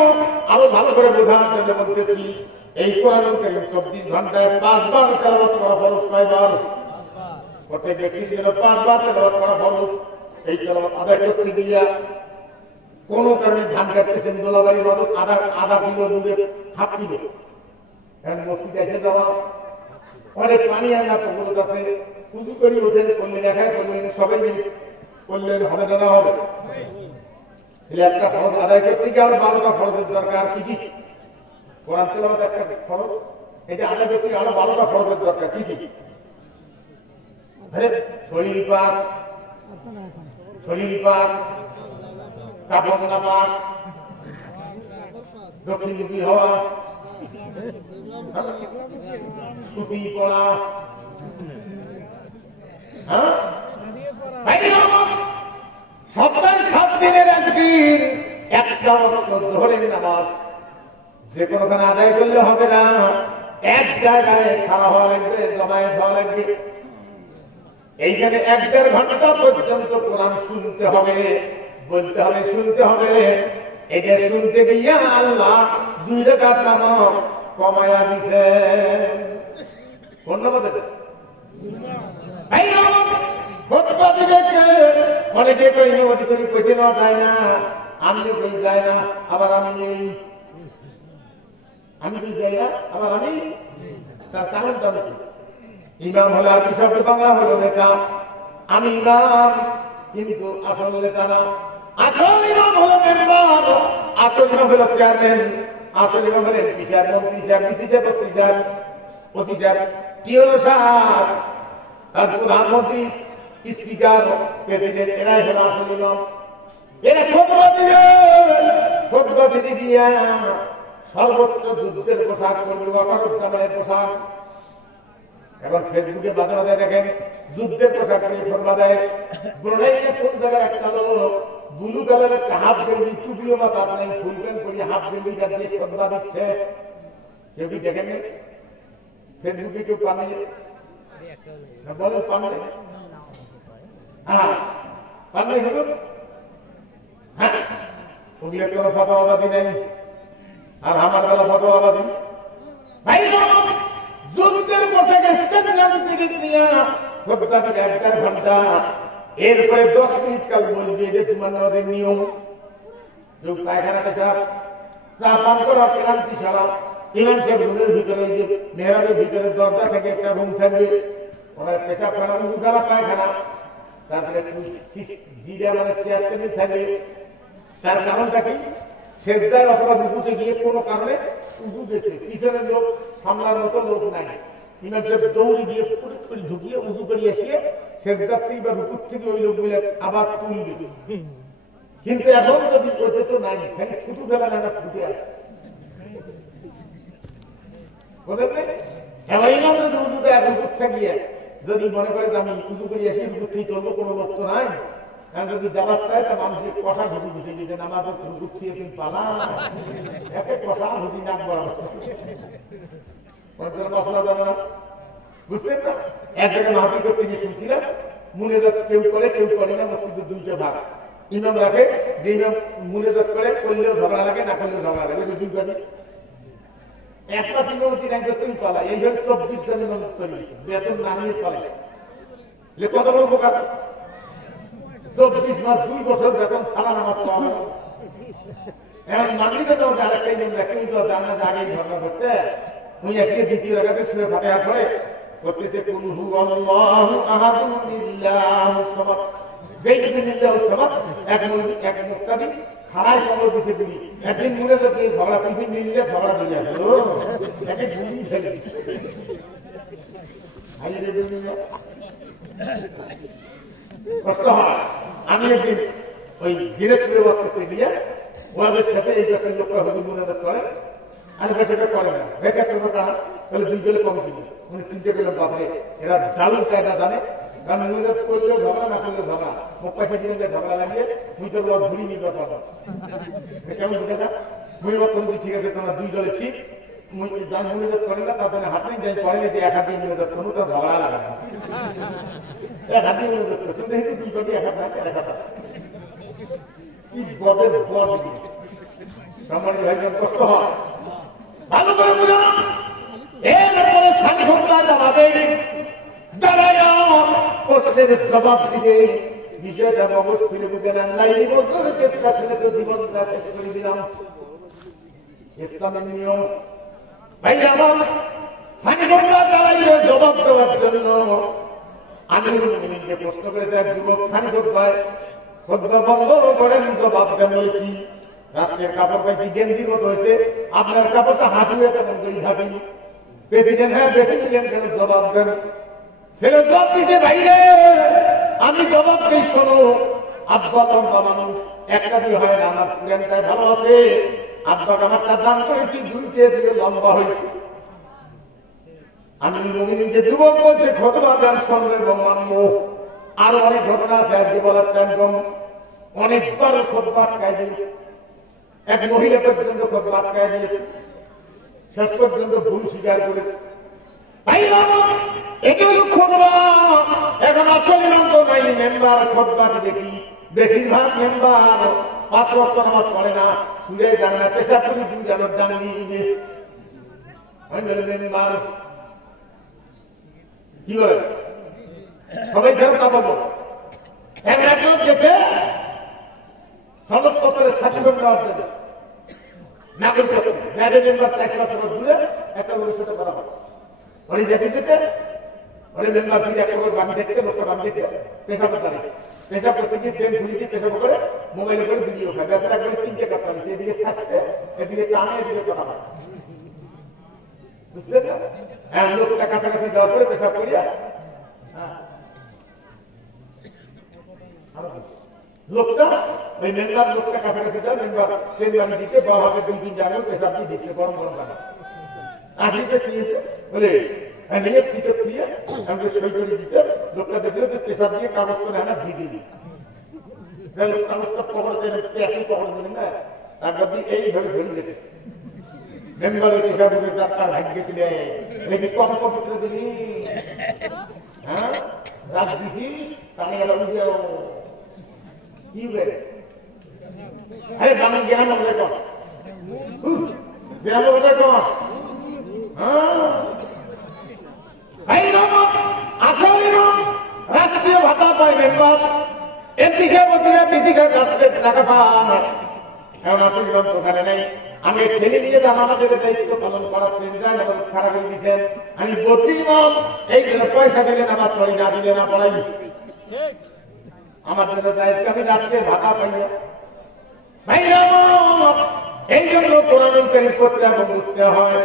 আরো ভালো করে বোঝার জন্য বলতেছি এই কোরআনুল কারীম 24 ঘন্টায় 5 বার তেলাওয়াত করা ফরজ কয়বার প্রত্যেক ব্যক্তির জন্য 5 বার তেলাওয়াত করা ফরজ এই তেলাওয়াত আদায় করতে গিয়া কোন কারণে ধান কাটতেছেন দোলাবাড়ি নদর আধা কিলো দুধে হাফ কিলো এখন মসজিদে এসে যাওয়া অনেক পানি আনা পুকুর কাছে উঁচু করে ওঠেন কল্যাণ দেখায় কল্যাণ সবাই মিলে করলে হবে না হবে? একটা ফরজ আদায় করতে গিয়ে আরো 12টা ফরজের দরকার। কি কি? কোরআন তেলাওয়াত একটা ফরজ, এটা আদায় করতে গিয়ে আরো 12টা ফরজের দরকার। কি কি? শরীর পাক, কাপড় না পাক, দক্ষিণমুখী হওয়া, টুপি পড়া, সপ্তাহে 7 দিনের একদিন একটা ধরে নামাজ যে কোনোখানে আদায় করলে হবে না, এক জায়গায় খাড়া হওয়া লাগবে, জমায়েত হওয়া লাগবে। এইখানে 1-1.5 ঘন্টা পর্যন্ত কোরআন শুনতে হবে, বলতে হবে, শুনতে হবে। এটা শুনতে গিয়ে আল্লাহ 2 রাকাত নামাজ কমায়া দিছে। কোন নামাজ এটা? খুতবা দিলে অনেকে কই নবী করি কইছে না, যায় না, আমি কই যায় না, আবার আমি নেই, আমি কই যাই না, আবার আমি। তার কারণটা কি? ইমাম হলে আর কি শব্দ বাংলা হলো নেতা, আমি ইমাম, কিন্তু আসল নেতা না। আসল ইমাম হলো মেম্বার, আসল ইমাম হলো চেয়ারম্যান, আসল ইমাম হলেন এমপি সাহেব, মন্ত্রী সাহেব, ডিসি সাহেব, ওসি সাহেব, ওসি সাহেব, টিও সাহেব, আর প্রধানমন্ত্রী, স্পিকার, প্রেসিডেন্ট, এরাই হলো আসল ইমাম। এরা খুতবা দিতে গিয়া সর্বোচ্চ যুদ্ধের পোশাক করবে, ওয়াকারুজ্জামানের পোশাক। এখন ফেসবুকে মাঝে মাঝে দেখেন যুদ্ধের পোশাক নিয়ে খুতবা দেয়। ব্রুনাইয়ে কোন জায়গায় একটা লোক ব্লু কালারের একটা হাফ গেঞ্জি, টুপিও বা তার নাই, ফুল প্যান্ট পরিয়ে হাফ গেঞ্জি দিয়ে খুতবা দিচ্ছে। কেউ কি দেখেন ফেসবুকে? কেউ পান বলে পান? হ্যাঁ, পান নাই হলো। হ্যাঁ, ওগুলো কেউ ফটোবাদী নেই, আর আমার বেলা ফটোবাদী। ভাই যুদ্ধের পোশাকে খুতবা দিলে 1.5 ঘন্টা, এরপরে 10 মিনিট কাল বলবে। এটা তোমার নামাজের নিয়ম। যোগ পায়খানা পেশাব, চা পান করা, ক্লান্তি সারা। ইমাম সাহেব রুমের ভিতরে, যে মেহরাবের ভিতরে দরজা থেকে একটা রুম থাকবে, ওনার পেশাব খানা, উজু করা, পায়খানা, তারপরে জিরা মানে চেয়ার টেবিল থাকবে। তার কারণটা কি? সেজদায় অথবা রুকুতে গিয়ে কোনো কারণে উজু গেছে, পিছনের লোক সামলার মতো লোক নাই, ইমাম সাহেব দৌড়ে গিয়ে ঢুকিয়ে উজু করে এসে সেজদার থেকে বা রুকুর থেকে ওই লোকগুলো আবার তুলবে। কিন্তু এখন যদি ওইটা তো নাই, খালি থুতু ফেলা না, ফুটে আসে। ইমাম যদি উজু দেয় রুকুর থেকে, যদি মনে করে যে আমি উজু করে এসে রুকুর থেকে তুলবো, কোনো লোক তো নাই। যদি যাবার চায় তা মানুষের কথা ঘুটি ঘুটে দিতে নামাজ গুছিয়ে তুমি পালা একে কথা ঘুটি নাক বরাবর মশলা জানো না, বুঝলেন না? এক জায়গায় মাহফিল করতে গিয়ে শুনছিলাম, মুনেজাত কেউ করে কেউ করে না, মসজিদের 2টা ভাগ। ইমাম রাখে, যে ইমাম মুনেজাত করে, করলেও ঝগড়া লাগে, না করলেও ঝগড়া লাগে, 2 ভাগে। একটা সিংহবতী র্যাঙ্ক তুমি পালা, এই ধরে 24 জন ইমাম চলে গেছে, বেতন না নিয়ে পালাই। কত বড় উপকার! 24 মাস 2 বছর বেতন ছাড়া নামাজ পড়া। এখন মাগরিবের নামাজে আরেকটা ইমাম রাখছে, কিন্তু জানা যে আগেই ঘটনা ঘটছে, উনি এসে দ্বিতীয় রাকাতে সূরা ফাতিহা পড়ে করতেছে, কুল হু আল্লাহু আহাদুন লিল্লাহুস সামাদ। যেই লিল্লাহুস সামাদ এক মুক্তাদি খাড়াই কবর দিছে তুমি। একদিন মনে যাচ্ছে ঝগড়া তুমি মিললে ঝগড়া হয়ে যাবে, একে গুলি ফেলে দিচ্ছে। কষ্ট হয়। আমি একদিন ওই দিনাজপুরে বাস করতে গিয়ে ওয়াজের সাথে এই দেশের লোকরা হুজুর মুনাজাত করে, আর সেটা করে না, বেকার করবো কারণ তাহলে 2 দলে কম কিনে। উনি চিন্তা করলাম, বাপরে এরা দারুণ কায়দা জানে, কারণ মুনাজাত করলেও ঝগড়া, না করলেও ঝগড়া, মুখ পয়সা দিয়ে ঝগড়া লাগিয়ে মুই তো ঘুরি নিবার কথা। কেমন বুঝে যা মুই বলছি ঠিক আছে, তোমরা 2 দলে ঠিক, যান মুনাজাত করে না তার জন্য হাত নেই, যাই করে না যে এক হাত দিয়ে মুনাজাত করবো, তো ঝগড়া লাগাবে। এক হাত দিয়ে মুনাজাত করছে, দেখি 2 দলে এক হাত থাকে, এক হাত আছে। কি বদের বদ সম্মানিত ভাইজন, কষ্ট হয়। ভালো করে বুঝানো, এরপরে সানি হোমলা দাঁড়াবে, দাঁড়ায় প্রশ্নের জবাব দিবে। বিষয়টা মগজ ফিরে বুঝে নেন নাই, বছরের চেষ্টা শুনে তো জীবনটা শেষ করে দিলাম। ইসলামের নিয়ম ভাই আমার, সানি হোমলা দাঁড়াইলে জবাব দেওয়ার জন্য আমিরুল মুমিনিনকে প্রশ্ন করেছে এক যুবক সানি ভাই খুতবা বন্ধ করেন, জবাব দেন কি? রাষ্ট্রের কাপড় পাইছি গেঞ্জির মতো হয়েছে, আপনার কাপড়টা হাঁটুয়ে কেমন করে ঢাকি? প্রেসিডেন্ট হ্যাঁ প্রেসিডেন্ট কেন জবাব দেন? ছেলে জবাব দিতে বাইরে, আমি জবাব দিই শোনো। আব্বা লম্বা মানুষ, একটা দিয়ে হয় না, আমার পুরানটাই ভালো আছে। আব্বাকে আমারটা দান করেছি, দুইকে দিয়ে লম্বা হয়েছে। আমি মুমিনিনকে যুবক বলছে ঘটনা দেন সঙ্গে মান্য। আরো অনেক ঘটনা আছে, আজকে বলার টাইম কম। অনেকবার খোদবা আটকায় দিয়েছে, এক মহিলা পর্যন্ত খোদবা আটকায় দিয়েছে, শেষ পর্যন্ত ভুল স্বীকার করেছে। এটা হলো খোদবা। এখন আসল নাম তো নাই, মেম্বার খোদবা দিবে কি? বেশিরভাগ মেম্বার 5 ওয়াক্ত নামাজ পড়ে না, সুরে জানে না, পেশাব করে 2 জানোর ডান দিয়ে দিবে। মেম্বার কি বলে সবাই ধরে তা বলবো। এক লোক গেছে সনদপত্রের সার্টিফিকেট নেওয়ার জন্য, নাগরিকত্ব যাদের মেম্বার 1 বছর দূরে একটা লোকের সাথে কথা বলে, ওই যেতে যেতে ওই মেম্বার 100 করে বাকি দেখতে, লোকটা বাকি দেখতে পেশাব দাঁড়িয়ে পেশাব করতে গিয়ে সেম ঘুরিয়ে পেশাব করে মোবাইলে করে ভিডিও খায়। বেচারা করে 3টে কাজ চালিয়েছে, এদিকে ছাড়ছে, এদিকে টানে, এদিকে কথা বলে। বুঝলেন না? হ্যাঁ, লোকটা কাছাকাছি যাওয়ার পরে পেশাব করিয়া লোকটা ওই মেম্বার লোকটা কাছাকাছি যায়, মেম্বার সেই বাড়ি দিতে বা হাতে 2-3 জায়গায় পেশাব দিয়ে দিচ্ছে গরম গরম টাকা। আসিতে দিয়েছে বলে নিয়ে সিটে থুয়ে আমাকে সই করে দিতে। লোকটা দেখলে যে পেশাব দিয়ে কাগজ করে আনা ভিজে দিই, কাগজটা পকড় দেন, পেঁয়াজি পকড় দেবেন না, তারপর দিয়ে এইভাবে ধরে যেতে মেম্বারের পেশাব করে যার তার ভাগ্যে তুলে রেখে কম পবিত্র দিলি। হ্যাঁ, রাত দিছিস তাহলে গেল কি বলে? আরে বাংলা গ্রাম বলে কর, গ্রাম বলে কর। রাষ্ট্রীয় ভাতা পায় মেম্বার, এমপি সাহেব বলছিলেন ডিসি সাহেব রাষ্ট্রের টাকা পান। এখন আসল ওখানে নেই, আমি ঠেলে নিয়ে আমাদের দায়িত্ব পালন করার চিন্তা খাড়া করে দিচ্ছেন। আমি বলছি এই পয়সা দিলে নামাজ পড়ি, না দিলে না পড়াই। আমার জন্য দায়িত্ব, আমি রাষ্ট্রের ভাতা পাই না। এই জন্য কোরআন কারীম করতে এবং বুঝতে হয়।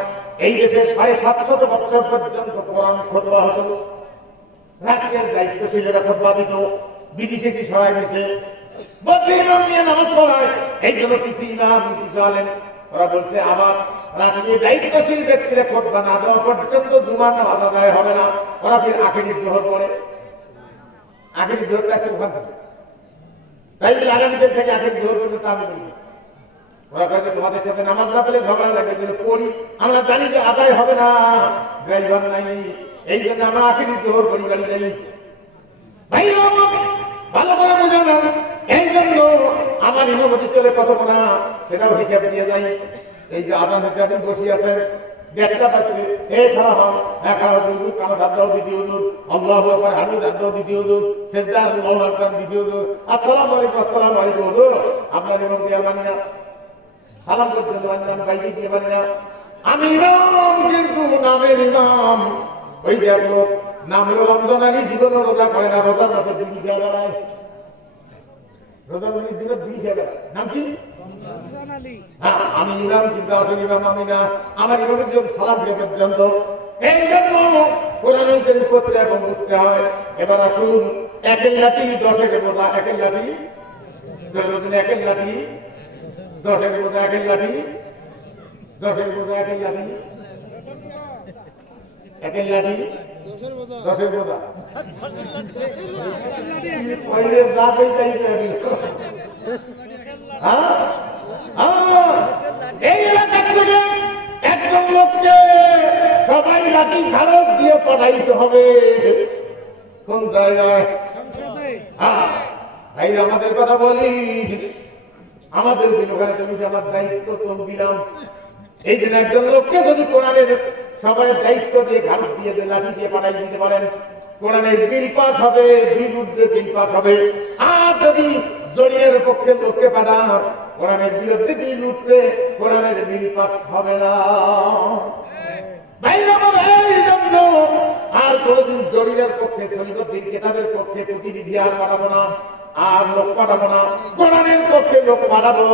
এই দেশে 750 বছর পর্যন্ত কোরআন খোদবা হতো, রাষ্ট্রের দায়িত্বশীলেরা খোদবা দিত, বিদেশি সরাই গেছে ইমাম নিয়ে নামাজ পড়ায়। এই জন্য কিছু ইমাম কিছু আলেম ওরা বলছে আবার রাষ্ট্রীয় দায়িত্বশীল ব্যক্তিরা খোদবা না দেওয়া পর্যন্ত জুমার নামাজ আদায় হবে না। ওরা ফির আখিরির জোহর পড়ে, আখিরির জোহরটা আছে ওখান থেকে, তাই আগামীদের থেকে আখিরির জোহর পর্যন্ত আমি বলি। ওরা কাছে তোমাদের সাথে নামাজ না পেলে ঝগড়া লাগে, পড়ি আমরা জানি যে আদায় হবে না, ড্রাইভার নাই, এই জন্য আমরা আখিরির জোহর করি, গাড়ি যাই। ভাই ভালো করে বোঝা না, এই জন্য আমার ইমামতি চলে কত না সেটাও হিসাব দিয়ে যাই। এই যে আদান হচ্ছে আপনি বসে আছেন, দেখতে পাচ্ছি এই খাওয়া হন, দেখা হুজুর কালো দাও দিছি হুজুর, আল্লাহু আকবার হামদ দাও দিছি হুজুর, সেজদা আল্লাহু আকবার দিছি হুজুর, আসসালামু আলাইকুম আসসালামু আলাইকুম হুজুর। আপনার ইমাম দিয়ে মানি না, সালাম পর্যন্ত মানলাম, বাইকে দিয়ে মানি না। আমি ইমাম কিন্তু নামের ইমাম। ওই যে এক লোক নাম হলো রমজান আলী, জীবনে রোজা করে না, রোজার মাসে বিড়ি খেয়ে বেড়ায়, রোজার মাসের দিনে বিড়ি খেয়ে বেড়ায়, নাম কি? হ্যাঁ, আমি ইমাম কিন্তু আসলে ইমাম আমি না, আমার ইমামের জন্য সালাম দিয়ে পর্যন্ত। এই জন্য কোরআন কারীম করতে এবং বুঝতে হয়। এবার আসুন, একের লাঠি 10-এর বোঝা, একের লাঠি 10-এর লাঠি 10-এর বোঝা, একের লাঠি 10-এর বোঝা, একের লাঠি 10-এর বোঝা পয়লে যাবেই তাই। এই এলাকা থেকে একজন লোককে সবাই লাঠি ধারক দিয়ে পাঠাইতে হবে কোন জায়গায়? ভাই আমাদের কথা বলি, আমাদের ওখানে তুমি আমার দায়িত্ব তো দিলাম। এই দিন একজন লোককে যদি কোরআনের সবাই দায়িত্ব দিয়ে ঘাট দিয়ে লাঠি দিয়ে পাঠাই দিতে পারেন, কোরআনের বিল পাস হবে, বিরুদ্ধে বিল পাস হবে। আর যদি জড়িয়ের পক্ষে লোককে পাঠান, কোরআনের বিরুদ্ধে বিল উঠবে, কোরআনের বিল পাস হবে না। আর কোনদিন জরিরের পক্ষে সলিবদ্দিন কেতাবের পক্ষে প্রতিনিধি আর পাঠাবো না, আর লোক পাঠাবো না, কোরআনের পক্ষে লোক পাঠাবো।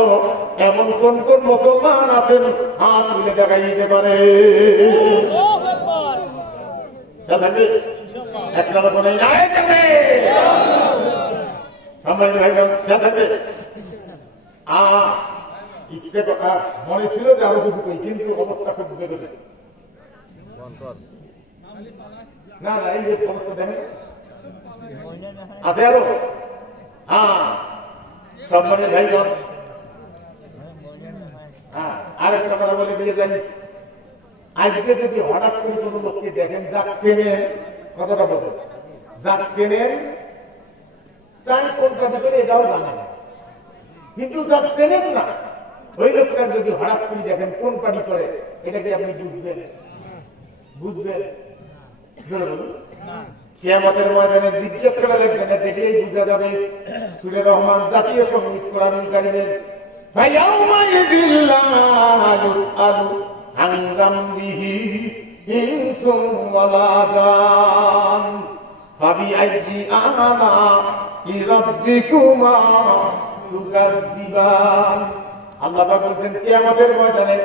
এমন কোন কোন মুসলমান আছেন হাত তুলে দেখাই দিতে পারে? একটা লোক নেই, ইচ্ছে মনে ছিল যে আরো কিছু কই, কিন্তু অবস্থা খুব বেরোবে না। এই যে অবস্থা দেখেন আছে আরো। সম্মানের ভাই বোন, আরেকটা কথা বলে দিয়ে যাই। আজকে যদি হঠাৎ করে কোনো লোককে দেখেন যাক চেনেন, কথাটা বলেন, যাক চেনেন তার কোন কথা করে এটাও জানেন, কিন্তু যাক চেনেন না ওই লোকটার যদি হঠাৎ করে দেখেন কোন পার্টি করে, এটাকে আপনি বুঝবেন? বুঝবেন? কিয়ামতের ময়দানে জিজ্ঞেস করা লাগবে না, দেখলেই বুঝা যাবে। সূরা রহমান জাতীয় সঙ্গীত কোরআনুল কারীমের ফায়াউমা ইয়াযিল্লা ইউসআলু আন যামবিহি ইনসুম ওয়ালা জান ফাবিআইয়ি আলা'i রাব্বিকুমা তুকাজ্জিবান। আল্লাহ পাক বলেন কিয়ামতের ময়দানে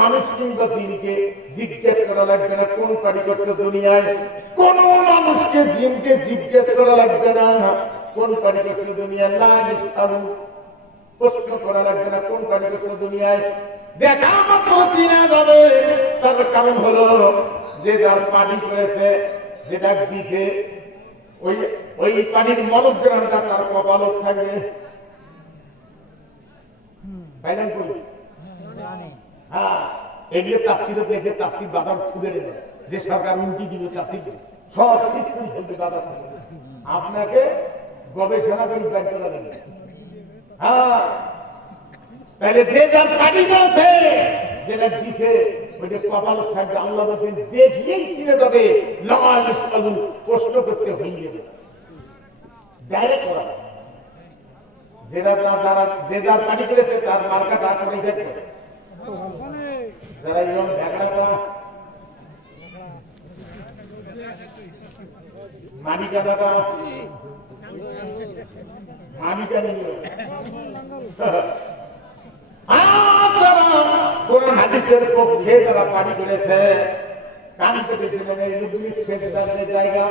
মানুষ কিংবা জিনকে জিজ্ঞেস করা লাগবে না কোন পার্টি করছে দুনিয়ায়। কোন মানুষকে জিনকে জিজ্ঞেস করা লাগবে না কোন পার্টি করছে দুনিয়ায়। প্রশ্ন করা লাগবে না কোন পার্টি করছে দুনিয়ায়। দেখা মাত্র চিনা যাবে। তার কারণ হলো যে যার পার্টি করেছে, যেটা দিছে, ওই পার্টির মনোগ্রামটা তার কপালত থাকবে। পাইলেন করি? এগুলো তাফসিরে দেখে তাফসির বাজার তুলে দেবে, যে সরকার উল্টি দিবে তাফসির সব সিস্টেম চলবে বাজার থেকে। আপনাকে গবেষণা করে বের করে দেবে। তাহলে যে যার পার্টি করেছে, যেটা দিছে, ওইটা কপালত থাকবে। আল্লাহ বলছেন দেখিয়েই চিনে যাবে। প্রশ্ন করতে হয়ে যাবে ডাইরেক্ট করা। যে যার পার্টি করেছে তার মার্কাটা করে দেখবে। যারা এরকম ঝাগড়াটা মানিকাদাটা মানিকা নিল কোরআন হাদিসের পক্ষে যারা পানি করেছে, কান পেতেছিলেন এই সেজদার জায়গা,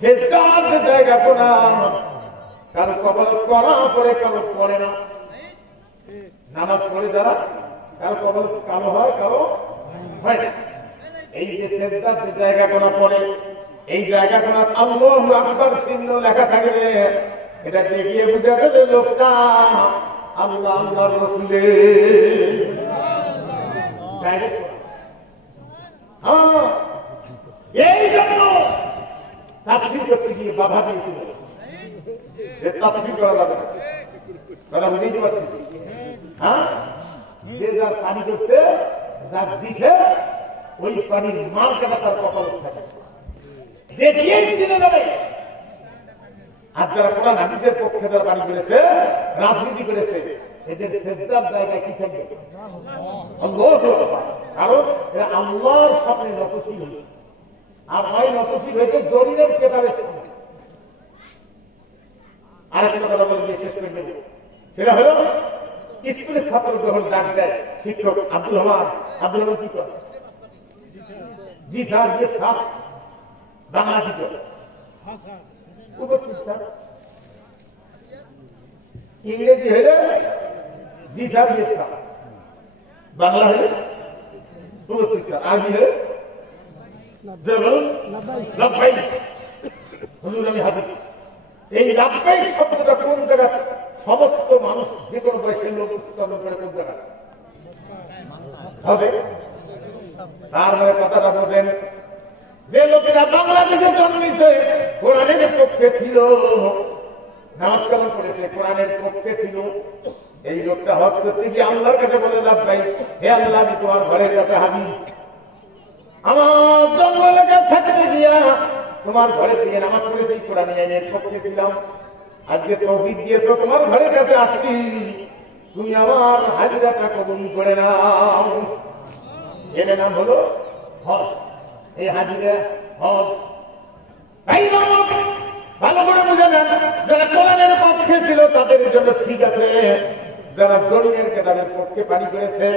সেজদার জায়গা কোরআন কারো কবল করা পরে কারো পড়ে না। নামাজ পড়ে যারা কারো কবল কালো হয়, কারো হয় না। এই যে সেজদার যে জায়গা কোনা পড়ে, এই জায়গা কোনা আল্লাহু আকবার চিহ্ন লেখা থাকবে। এটা দেখিয়ে বুঝা যাবে লোকটা আল্লাহ আল্লাহর রাসূলের ডাইরেক্ট। এই জন্য তাফসীর করতে গিয়ে বাধা দিয়েছিল যে তাফসীর করা যাবে না। কথা বুঝতে পারছি? যে যার পানি করছে, যার দিছে, ওই পানির মার্কাটা তার কপাল থাকে, দেখিয়েই চিনে যাবে। আর যারা কোরআন হাদিসের পক্ষে যারা পানি করেছে, রাজনীতি করেছে, এদের সেজদার জায়গায় কি থাকবে? আল্লাহু আকবার। কারণ এরা আল্লাহর সামনে নতশীল হয়েছে। আর হয় নতশীল হয়েছে জরিরের কেতাবের সামনে। আরেকটা কথা বলে দিয়ে শেষ করে দেব। সেটা হলো স্কুলের ছাত্র যখন ডাক দেয় শিক্ষক আব্দুল রহমান কি করে? জি স্যার, ইয়ে স্যার। বাংলা কি করে? উপস্থিত স্যার। ইংরেজি হলে জি স্যার, ইয়ে স্যার। বাংলা হলে উপস্থিত স্যার। আরবি হলে লাব্বাইক হুজুর আমি হাজির। এই লাব্বাইক শব্দটা কোন জায়গা? সমস্ত মানুষ যে কোনো বয়সের লোক উচ্চারণ করে কোন জায়গা হবে? তার মানে কথাটা বোঝেন, যে লোকেরা বাংলাদেশে জন্মেছে, কোরআনের পক্ষে ছিল, নামাজ কালাম করেছে, কোরআনের পক্ষে ছিল, এই লোকটা হজ করতে গিয়ে আল্লাহর কাছে বলে লাব্বাইক, হে আল্লাহ আমি তোমার ঘরের কাছে হাজির। আমার জন্ম এলাকায় থাকতে গিয়া তোমার ঘরের দিকে নামাজ পড়েছি, কোরআন আইনের পক্ষে ছিলাম। আজকে তৌফিক দিয়েছো, তোমার ঘরের কাছে আসছি, তুমি আমার হাজিরাটা কবুল করে নাও। এর নাম হলো হজ, এই হাজিরা হজ। ভালো করে বুঝে নেন, যারা কোরআনের পক্ষে ছিল তাদের জন্য ঠিক আছে, যারা জরিনের কেতাবের পক্ষে পানি করেছে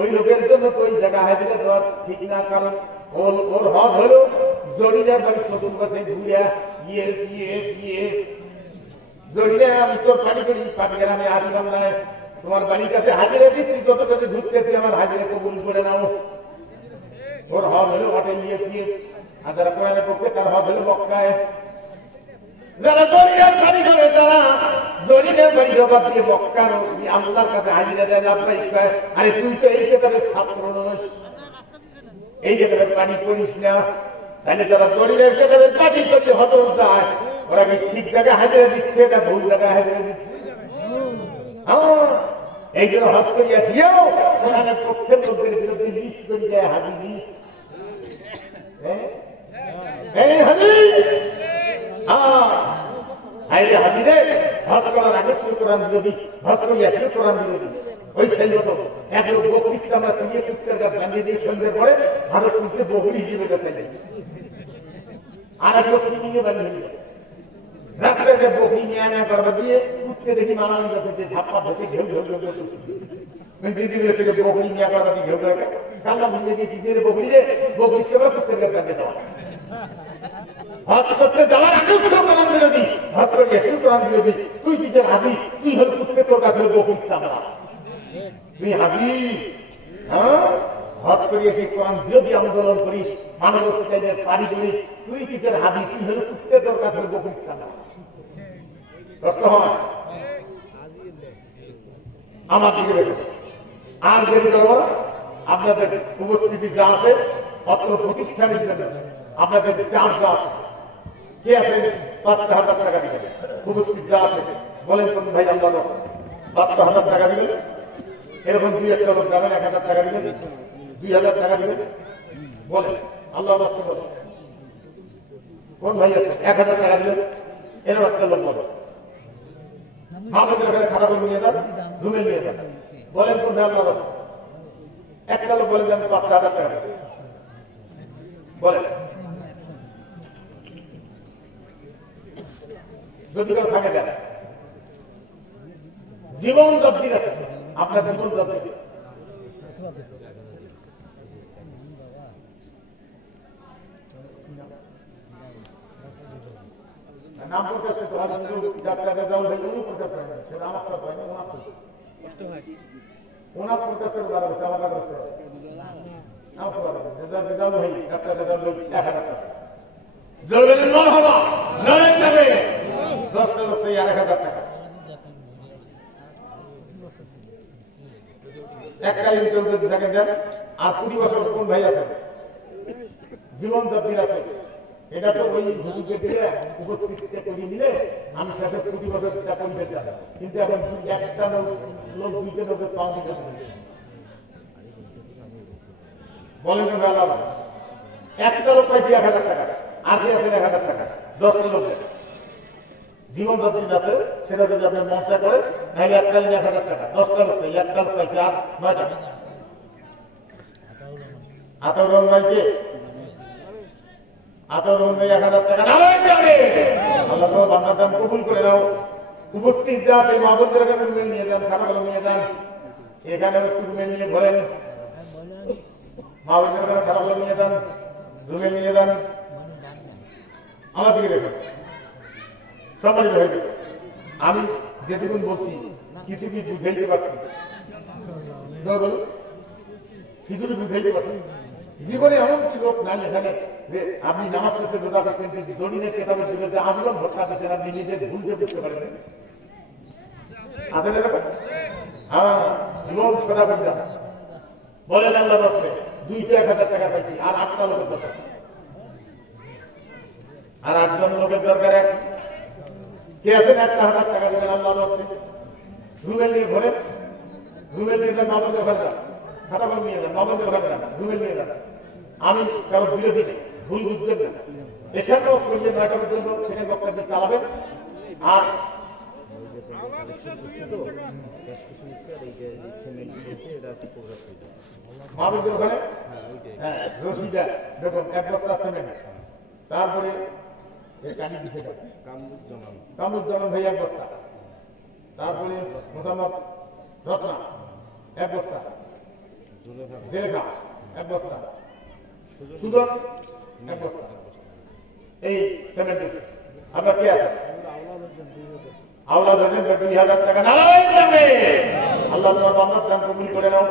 ওই লোকের জন্য তো ওই জায়গা হাজিরা দেওয়া ঠিক না। কারণ ওর হজ হলো জরিনের বাড়ি চতুর্পাশে ঘুরিয়া ইয়েস ইয়েস ইয়েস জরিনে আমি তোর পানি করি পাবি গ্রামে আদি বাংলায় তোমার বাড়ির কাছে হাজিরা দিচ্ছি, যতটুকু ঘুরতেছি আমার হাজিরা কবুল করে নাও। ওর হজ হলো হোটেল ইয়েস ইয়েস। আর যারা কোরআনের পক্ষে তার হজ হলো মক্কায়। যারা জরিনের বাড়ি করে তারা জরিনের বাড়ি জবাব দিয়ে মক্কার আল্লাহর কাছে হাজিরা দেয় লাভবাহিক কয়, আরে তুই তো এই কেতাবের ছাত্র নস, এই কেতাবের পানি করিস না। তাহলে যারা জরিনের কেতাবের পানি করি হত যায়, ওরা কি ঠিক জায়গায় হাজিরা দিচ্ছে না ভুল জায়গায় হাজিরা দিচ্ছে? এই জন্য হজ করিয়া আসিয়াও কোরআনের পক্ষের লোকদের বিরুদ্ধে লিস্ট করে দেয়, হাজির লিস্ট। হাজিরে হজ করার আগে শুরু কোরআন বিরোধী, হজ করিয়া শুরু কোরআন বিরোধী। ওই সেই মতো এক লোক বকরিকে আমরা সিরিয়ে কুত্তের গাছ বানিয়ে দিয়ে সন্ধ্যে পরে ভারত তুলছে বকরি হিসেবে গেছে, আর এক লোক নিয়ে বানিয়ে দিয়ে রাস্তায় যে বকরি নিয়ে আনা করবা দিয়ে কুত্তে দেখি মামানি গেছে যে ধাপ্পা ধরছে ঘেউ ঘেউ ঘেউ ঘেউ দিদি থেকে বকরি নিয়ে করবা দিয়ে ঘেউ ঘেউ কান্না বুঝিয়ে দিয়ে পিছিয়ে বকরি রে বকরি সেবা কুত্তের গাছ বানিয়ে দেওয়া। হজ করতে যাওয়ার আগে শুধু কোরআন বিরোধী, হজ করিয়া শুরু কোরআন বিরোধী। তুই কি যে হাজি, তুই হল কুত্তে, তোর কাছে বকরি চামড়া, তুই হাজি। হ্যাঁ, হজ করিয়া সেই কোরআন বিরোধী আন্দোলন করিস, মানবতার পারি করিস, তুই কি যে হাজি, তুই হল কুত্তে, তোর কাছে বকরি চামড়া। কষ্ট হয় আমার দিকে দেখো। আর দেরি করবো না, আপনাদের উপস্থিতি যা আছে অত্র প্রতিষ্ঠানের জন্য আপনাদের চার্জ যা আছে, কে আছে ৫,০০০ টাকা দিবেন? উপস্থিত যা আছে বলেন কোন ভাই আল্লাহ ৫,০০০ টাকা দিবেন? এরকম ২-১টা লোক যাবেন ১,০০০ টাকা দিবেন, ২,০০০ টাকা দিবেন, বলেন আল্লাহ বলেন কোন ভাই আছে ১,০০০ টাকা দিবেন? এরকম একটা লোক বলেন। আমাদের খাতা করে নিয়ে যান, রুমে নিয়ে যান, বলেন কোন ভাই আল্লাহ একটা লোক বলেন আমি ৫,০০০ টাকা বলেন। যদি কেউ থাকে দেন, জীবন জব্দির আছে, আপনার জীবন জব্দি নাম প্রকাশ করতে হয়, ডাক্তারে যাও প্রকাশ হয় না, সেটা আমার সাথে হয় না, ওনার প্রকাশ করে বার হচ্ছে আমার কাছে এককালীন কেউ যদি থাকে দেন। আর ২০ বছর কোন ভাই আছে জীবন জব্দির আছে, এটা তো ওই হুজুরকে দিলে উপস্থিতিতে করিয়ে দিলে আমি শেষে ২০ বছর পরিবেশ যাবো। কিন্তু এখন একটা লোক ২টা লোকের পাওয়া দিতে বলেন একটা লোক পাইছি ১,০০০ টাকা, আর কি আছে ১,০০০ টাকা, ১০টা লোক জীবন যতদিন আছে সেটা যদি আপনি মঞ্চা করে নাহলে এককালীন ১,০০০ টাকা, 10টা লোক একটা লোক পাইছে আর ৯টা। আতাউর রহমান ভাইকে আতাউর রহমান ভাই ১,০০০ টাকা আল্লাহ বান্দার দাম কবুল করে নাও। উপস্থিত যা আছে মা বোনদের রুমেল নিয়ে যান, খানাগুলো নিয়ে যান, এখানে একটু রুমেল নিয়ে ঘোরেন, মা বোনদের খানাগুলো নিয়ে যান, রুমেল নিয়ে যান। আমার দিকে দেখুন সম্মানিত হয়ে গেল, আমি যেটুকুন বলছি কিছু কি বুঝাইতে পারছি? কিছু কি বুঝাইতে পারছি? জীবনে এমন কি লোক নাই এখানে যে আপনি নামাজ পড়তে রোজা করছেন কিন্তু দলিলের কেতাবের বিরুদ্ধে আজীবন ভোটটা দিচ্ছেন, আপনি নিজের ভুলকে বুঝতে পারেন আসলে হ্যাঁ জীবন সোজা করে যান। বলেন আল্লাহ রাস্তে 2টা ১,০০০ টাকা পাইছি আর 8টা লোকের দরকার, আর 8 জন লোকের দরকার। কে আছেন 1,০০০ টাকা দেবেন আল্লাহ রাস্তে? রুমেল নিয়ে ঘরে, রুমেল নিয়ে যান, নবদের ঘরে যান, খাতা করে নিয়ে যান, নবদের ঘরে যান, রুমেল নিয়ে যান। আমি কারো বিরোধী নেই, ভুল বুঝবেন না। এসব করলে 9টা পর্যন্ত সেখানে বক্তব্য চালাবেন। আর মাহবুবের ওখানে হ্যাঁ রশিদা দেখুন 1 বস্তা সিমেন্ট তারপরে কামরুজ্জামান ভাই 1 বস্তা তারপরে মোসাম্মদ রত্না 1 বস্তা জেলেখা 1 বস্তা সুজন 1 বস্তা এই সিমেন্ট আপনার কে আছে আল্লাহ ধরেন 2000 টাকা আল্লাহ তোমার বান্দার দাম কবুল করে নাও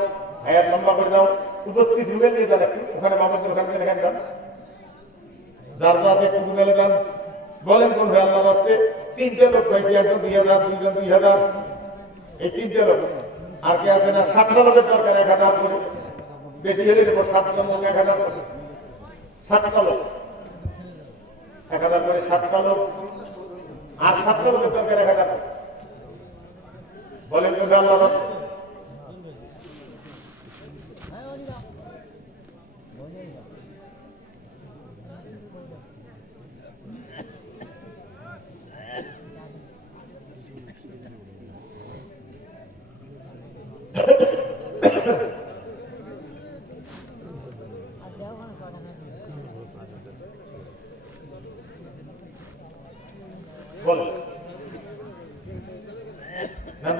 হায়াত লম্বা করে দাও উপস্থিত রুমে নিয়ে যান একটু ওখানে মামাদের ওখানে রেখে দেন যার যা আছে একটু রুমেলে দেন বলেন কোন ভাই আল্লাহর রাস্তে 3টে লোক পাইছি একজন 2000 দুইজন 2000 এই 3টে লোক আর কে আছে না 7টা লোকের দরকার 1000 করে বেশি হলে দেবো 7টা লোক 1000 করে 7টা লোক 1000 করে 7টা লোক আর 7টা লোকের দরকার 1000 বলেন কোন ভাই আল্লাহর রাস্তে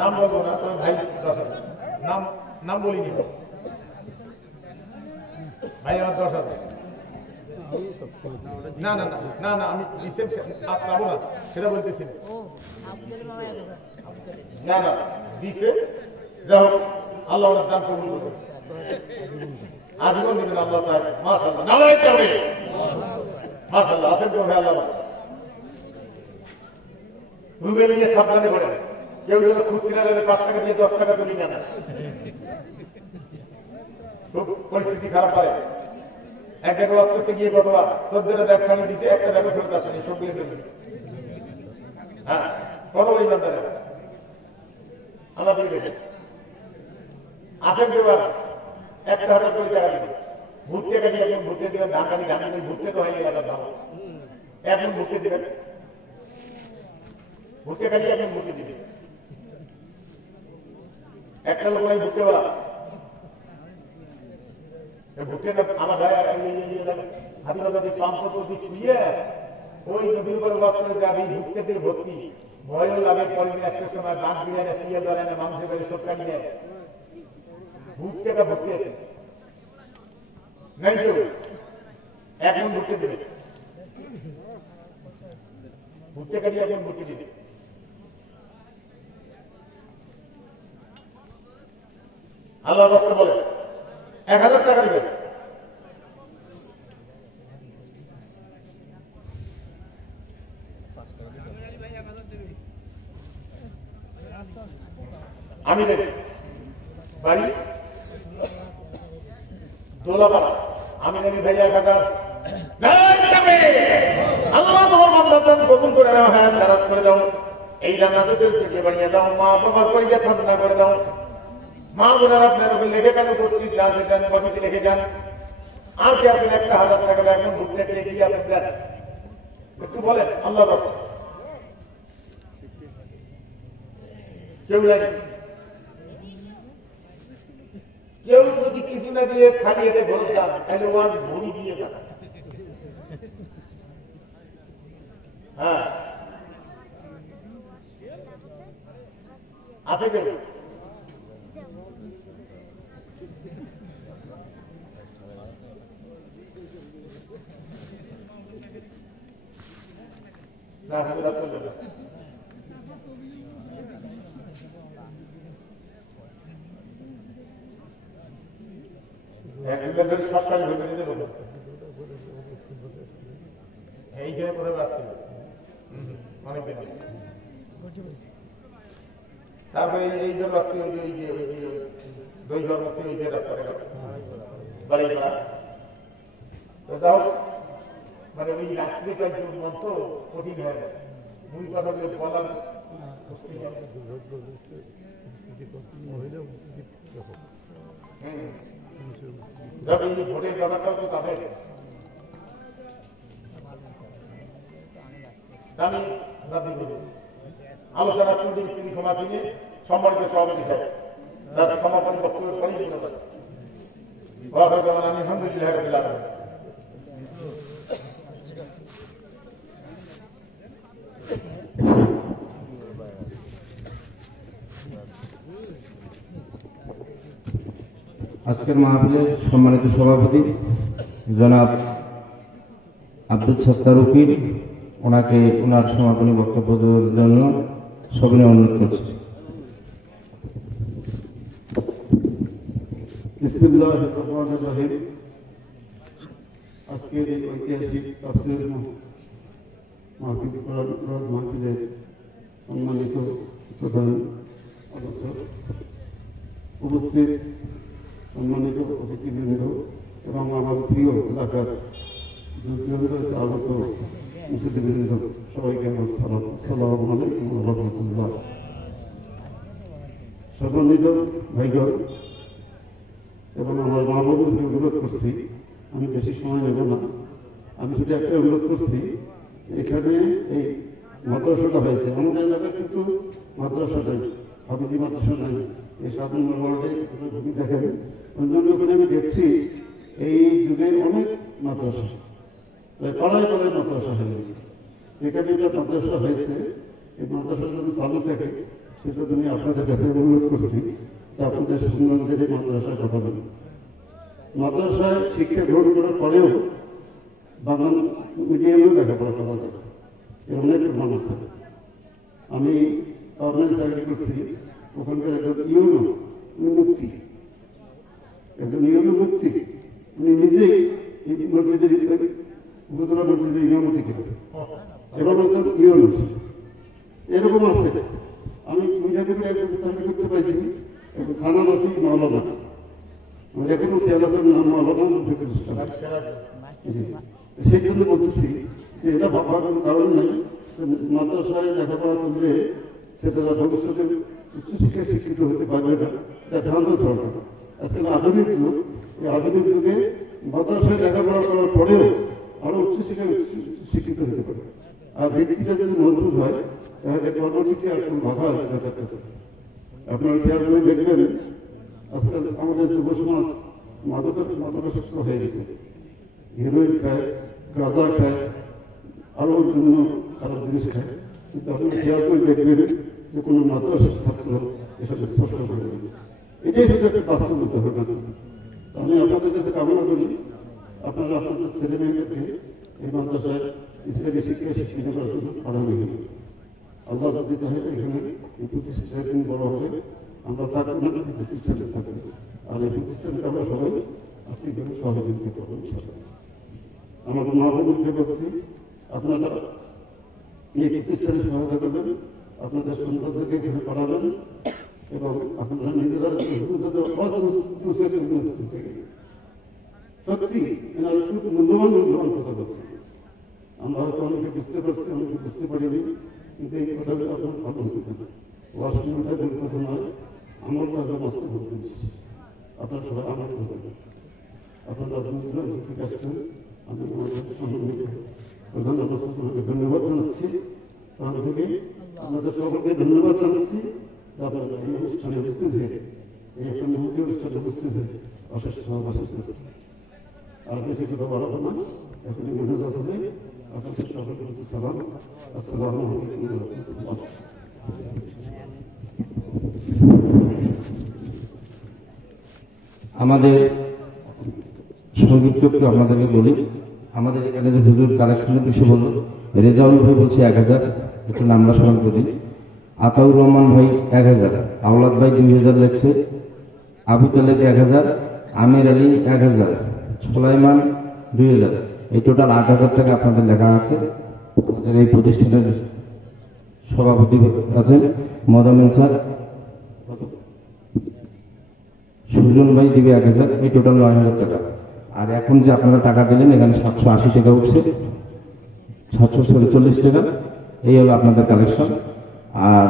নাম বলবো না তো ভাই নাম বলিনি ভাই আমার 10,000 না না না না আমি চাবো না সেটা বলতেছি না না দিছে যাই হোক আল্লাহ ওনার দান কবুল করবে আজীবন দেবেন আল্লাহ সাহেব মাশাআল্লাহ নালাই যাবে মাশাআল্লাহ আছেন তো ভাই আল্লাহ রুমে নিয়ে সাবধানে পড়েন কেউ যেন খুচরা যাবে 5 টাকা দিয়ে 10 টাকা তুলি না খুব পরিস্থিতি খারাপ হয় এক জায়গায় ওয়াজ করতে গিয়ে গতবার 14টা ব্যাগ সামনে দিয়েছে একটা ব্যাগও ফেরত আসেনি সবগুলো চলে গেছে হ্যাঁ কত বই জানতে আমরা দিয়ে দেখি আসেন কেউ আর 1,000 করে টাকা দিবে ভুট্টে কাটি একজন ভুট্টে দিবেন ধান কাটি ধান কাটি ভুট্টে তো হয়নি এলাকার দাম এখন ভুট্টে দিবেন ভুট্টে কাটি এখন ভুট্টে দিবেন একটা লোক নাই ভুট্টে বলা ভুট্টে আমার হাতিবাজার পাম্প দিয়ে ছুঁয়ে ওই নদীর উপরে বাস করে যাবে ভুট্টেদের ভর্তি ভয় লাভের পরে আজকের সময় বাঘ দিয়ে না শিয়াল ধরে না মানুষের বাড়ি সব কাটিয়ে ভুট্টেটা ভর্তি আছে নাই কেউ এখন ভুট্টে দেবে ভুট্টে কাটিয়ে এখন ভুট্টে দিবে আল্লাহ রাস্তা বলে 1,000 টাকা দিবেন আমি দেখ বাড়ি দোলাপাড়া আমি জানি ভাই 1,000 আল্লাহ তোমার বান্দার দান কবুল করে দাও হ্যাঁ দারাজ করে দাও এই জান্নাতের থেকে বানিয়ে দাও মা বাবার পরিচয় ঠান্ডা করে দাও মা বোনেরা আপনার ওপর লিখে যান উপস্থিত যা আছে যান কমিটি লিখে যান আর কি আছেন 1,000 টাকা এখন ঢুকতে গিয়ে কি আছেন দেন একটু বলেন আল্লাহ রাস্তা কেউ নাই কেউ যদি কিছু না দিয়ে খালি এতে ভোট যান তাহলে ওয়াজ ভরি দিয়ে যান হ্যাঁ আছে কেউ না আমি রাস্তা যাবো সরকারি ভেবে নিতে লোক এইখানে কোথায় আসছিল অনেকদিন তারপরে এই ধর আসছে ওই যে দুই ঘর মধ্যে ওই যে রাস্তাটা বাড়ি করা তো যাও মানে ওই রাত্রিটা মঞ্চ কঠিন হয়ে যায় মূল কথাগুলো বলার ভোটের ব্যাপারটাও তো তাদের আমি দাবি করি আলোচনা ত্রুটি বিচ্ছিন্ন ক্ষমা চিনে সম্মানিত সভাপতি সাহেব তার সমাপনী বক্তব্য পরিণত আলহামদুলিল্লাহ। আজকের মাহফিলের সম্মানিত সভাপতি জনাব আব্দুল সত্তার উকিল, ওনাকে ওনার সমাপনী বক্তব্য দেওয়ার জন্য সবিনয় অনুরোধ করছি। বিসমিল্লাহির রহমানির রহিম। আজকের এই ঐতিহাসিক তাফসীর মাহফিল মাহফিলের সম্মানিত প্রধান আলোচক, উপস্থিত সম্মানিত অতিথিবৃন্দ এবং আমার প্রিয় এলাকার দূরদূরান্ত আগত মুসলিমবৃন্দ, সবাইকে আমার সালাম। আসসালামু আলাইকুম ওয়া রাহমাতুল্লাহ। সম্মানিত ভাইগণ এবং আমার মা বোনকে অনুরোধ করছি, আমি বেশি সময় নেব না। আমি শুধু একটা অনুরোধ করছি, এখানে এই মাদ্রাসাটা হয়েছে আমাদের এলাকায়, কিন্তু মাদ্রাসা নাই, হাফিজি মাদ্রাসা নাই। এই 7 নম্বর ওয়ার্ডে ঢুকি দেখেন, অন্যান্য ওখানে আমি দেখছি এই যুগে অনেক মাদ্রাসা, প্রায় পাড়ায় পাড়ায় মাদ্রাসা হয়ে গেছে। এখানে একটা মাদ্রাসা হয়েছে, এই মাদ্রাসাটা যদি চালু থাকে সেটা আমি আপনাদের কাছে অনুরোধ করছি যে আপনাদের সুন্দরদের এই মাদ্রাসায় কথা বলুন। মাদ্রাসায় শিক্ষা গ্রহণ করার পরেও বাংলা মিডিয়ামেও লেখাপড়া করা যায়, এর অনেক প্রমাণ আছে। আমি আপনার চাকরি করছি, ওখানকার একজন ইউনো মুক্তি, একজন ইউনো মুক্তি, উনি নিজেই এই মসজিদের উপজেলা মসজিদের ইমামতি করেন এবং একজন ইউনো। এরকম আছে। আমি মির্জাপুরে একজন চাকরি করতে পাইছি, এখন থানা আছি মাওলানা, আমার এখনো খেয়াল আছে নাম মাওলানা ফিকুল ইসলাম। সেই জন্য বলতেছি যে এটা ভাবার কোনো কারণ নেই। মাদ্রাসায় লেখাপড়া করলে সেটারা ভবিষ্যতে উচ্চশিক্ষায় শিক্ষিত হতে পারবে না, এটা ভ্রান্ত ধারণা। আজকাল আধুনিক যুগ, এই আধুনিক যুগে মাদ্রাসায় লেখাপড়া করার পরেও আরো উচ্চশিক্ষায় শিক্ষিত হতে পারে। আর ব্যক্তিটা যদি মজবুত হয় তাহলে কর্মটিকে আর কোনো বাধা আসবে না তার কাছে। আপনারা খেয়াল করে দেখবেন, আজকাল আমাদের যুব সমাজ মাদকাসক্ত হয়ে গেছে, হিরোইন খায়, গাঁজা খায়, আরো বিভিন্ন খারাপ জিনিস খায়। কিন্তু আপনারা খেয়াল করে দেখবেন যে কোনো মাদ্রাসার ছাত্র এসব স্পর্শ করবে, এটাই শুধু একটা বাস্তবতা হবে না। আমি আপনাদের কাছে কামনা করি আপনারা আপনাদের ছেলে মেয়েদেরকে এই মাদ্রাসায় ইসলামী শিক্ষায় শিক্ষিত করার জন্য পাঠানো হবে। আল্লাহ যদি চাহে এখানে এই প্রতিষ্ঠানের দিন বড় হবে, আমরা থাকবো না, এই প্রতিষ্ঠানে থাকবো। আর এই প্রতিষ্ঠানকে আমরা সবাই আর্থিকভাবে সহযোগিতা করবো ইনশাআল্লাহ। আমার মা বোনকে বলছি, আপনারা এই প্রতিষ্ঠানে সহায়তা করবেন, আপনাদের সন্তানদেরকে এখানে পড়াবেন এবং আপনারা নিজেরা সত্যি এনারা খুব মূল্যবান কথা বলছে। আমরা হয়তো অনেকে বুঝতে পারছি, অনেকে বুঝতে পারিনি, কিন্তু এই কথাগুলো আপনার ভালো করবেন। ওয়াশরুমটা ভুল কথা নয়, আমার একটা মস্ত ভুল জিনিস। আপনারা সবাই আমার করবেন। আপনারা দূর থেকে আসছেন, আমি সম্মানিত প্রধান আলোচনাকে ধন্যবাদ জানাচ্ছি। প্রাণ থেকে আপনাদের সকলকে ধন্যবাদ জানাচ্ছি যে আপনারা এই অনুষ্ঠানে উপস্থিত হয়ে, এই একটা মুহূর্তে অনুষ্ঠানে উপস্থিত হয়ে অশেষ সহবাসী করেছেন। আর বেশি কথা বাড়াবো না, এখনই মনোজাত হবে। আপনাদের সকলের প্রতি সালাম। আসসালামু আলাইকুম ওয়া রাহমাতুল্লাহ। আমাদের সঙ্গীতকে আপনাদেরকে বলি, আমাদের এখানে যে হুজুর কালেকশনের বিষয় বলল, রেজাউল ভাই বলছে 1000, একটু নামটা স্মরণ করি। আতাউর রহমান ভাই 1000, আওলাদ ভাই 2000 লেখছে, আবু তালেব 1000, আমির আলী 1000, সুলাইমান 2000, এই টোটাল 8000 টাকা আপনাদের লেখা আছে। আমাদের এই প্রতিষ্ঠানের সভাপতি আছেন মদামিন স্যার, সুজন ভাই দিবে 1000, এই টোটাল 9000 টাকা। আর এখন যে আপনারা টাকা দিলেন, এখানে 780 টাকা উঠছে, 744 টাকা, এই হলো আপনাদের কালেকশন। আর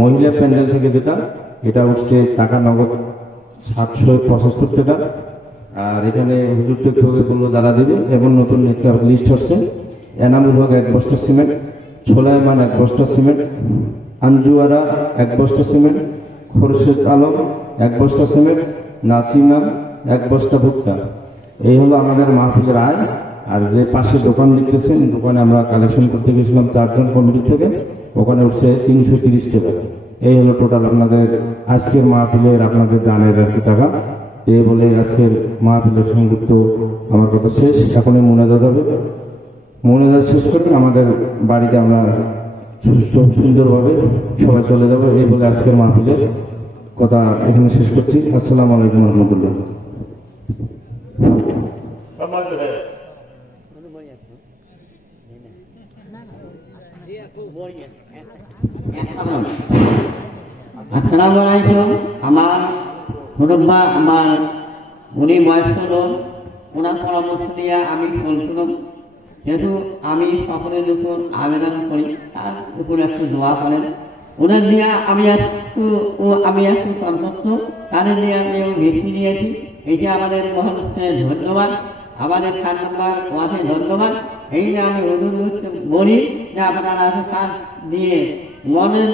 মহিলা প্যান্ডেল থেকে যেটা, এটা উঠছে টাকা নগদ 775 টাকা। আর এখানে হুজুর একটু বললো যারা দেবে, এবং নতুন একটা লিস্ট হচ্ছে। এনামুল হক 1 বস্তা সিমেন্ট, ছোলাইমান 1 বস্তা সিমেন্ট, আঞ্জুয়ারা 1 বস্তা সিমেন্ট, খোরশেদ আলম 1 বস্তা সিমেন্ট, নাসিমা 1 বস্তা ভুট্টা। এই হলো আমাদের মাহফিলের আয়। আর যে পাশে দোকান দেখতেছেন, দোকানে আমরা কালেকশন করতে গেছিলাম 4 জন কমিটি থেকে, ওখানে উঠছে 330 টাকা। এই হলো টোটাল আপনাদের আজকের মাহফিলের আপনাদের দানের আর কি টাকা। এই বলে আজকের মাহফিলের সংযুক্ত আমার কথা শেষ। এখনই মোনাজাত হবে, মোনাজাত শেষ করে আমাদের বাড়িতে আমরা সুন্দরভাবে সবাই চলে যাবো। এই বলে আজকের মাহফিলের কথা এখানে শেষ করছি। আসসালামু আলাইকুম রহমতুল্লাহ। আসসালামু আলাইকুম। আমার মুরব্বা, আমার উনি বয়স্ক লোক, ওনার পরামর্শ নিয়ে আমি বলছিলাম, যেহেতু আমি সকলের উপর আবেদন করি, তার উপর একটু দোয়া করেন। ওনার নিয়ে আমি একটু সন্তুষ্ট, তাদের নিয়ে আমিও ভেটি নিয়েছি। এইটা আমাদের মহানুষ্ঠানে ধন্যবাদ, আমাদের 4 নম্বর ওয়ার্ডে ধন্যবাদ। এই যে আমি অনুরোধ বলি যে আপনারা কাজ দিয়ে মনের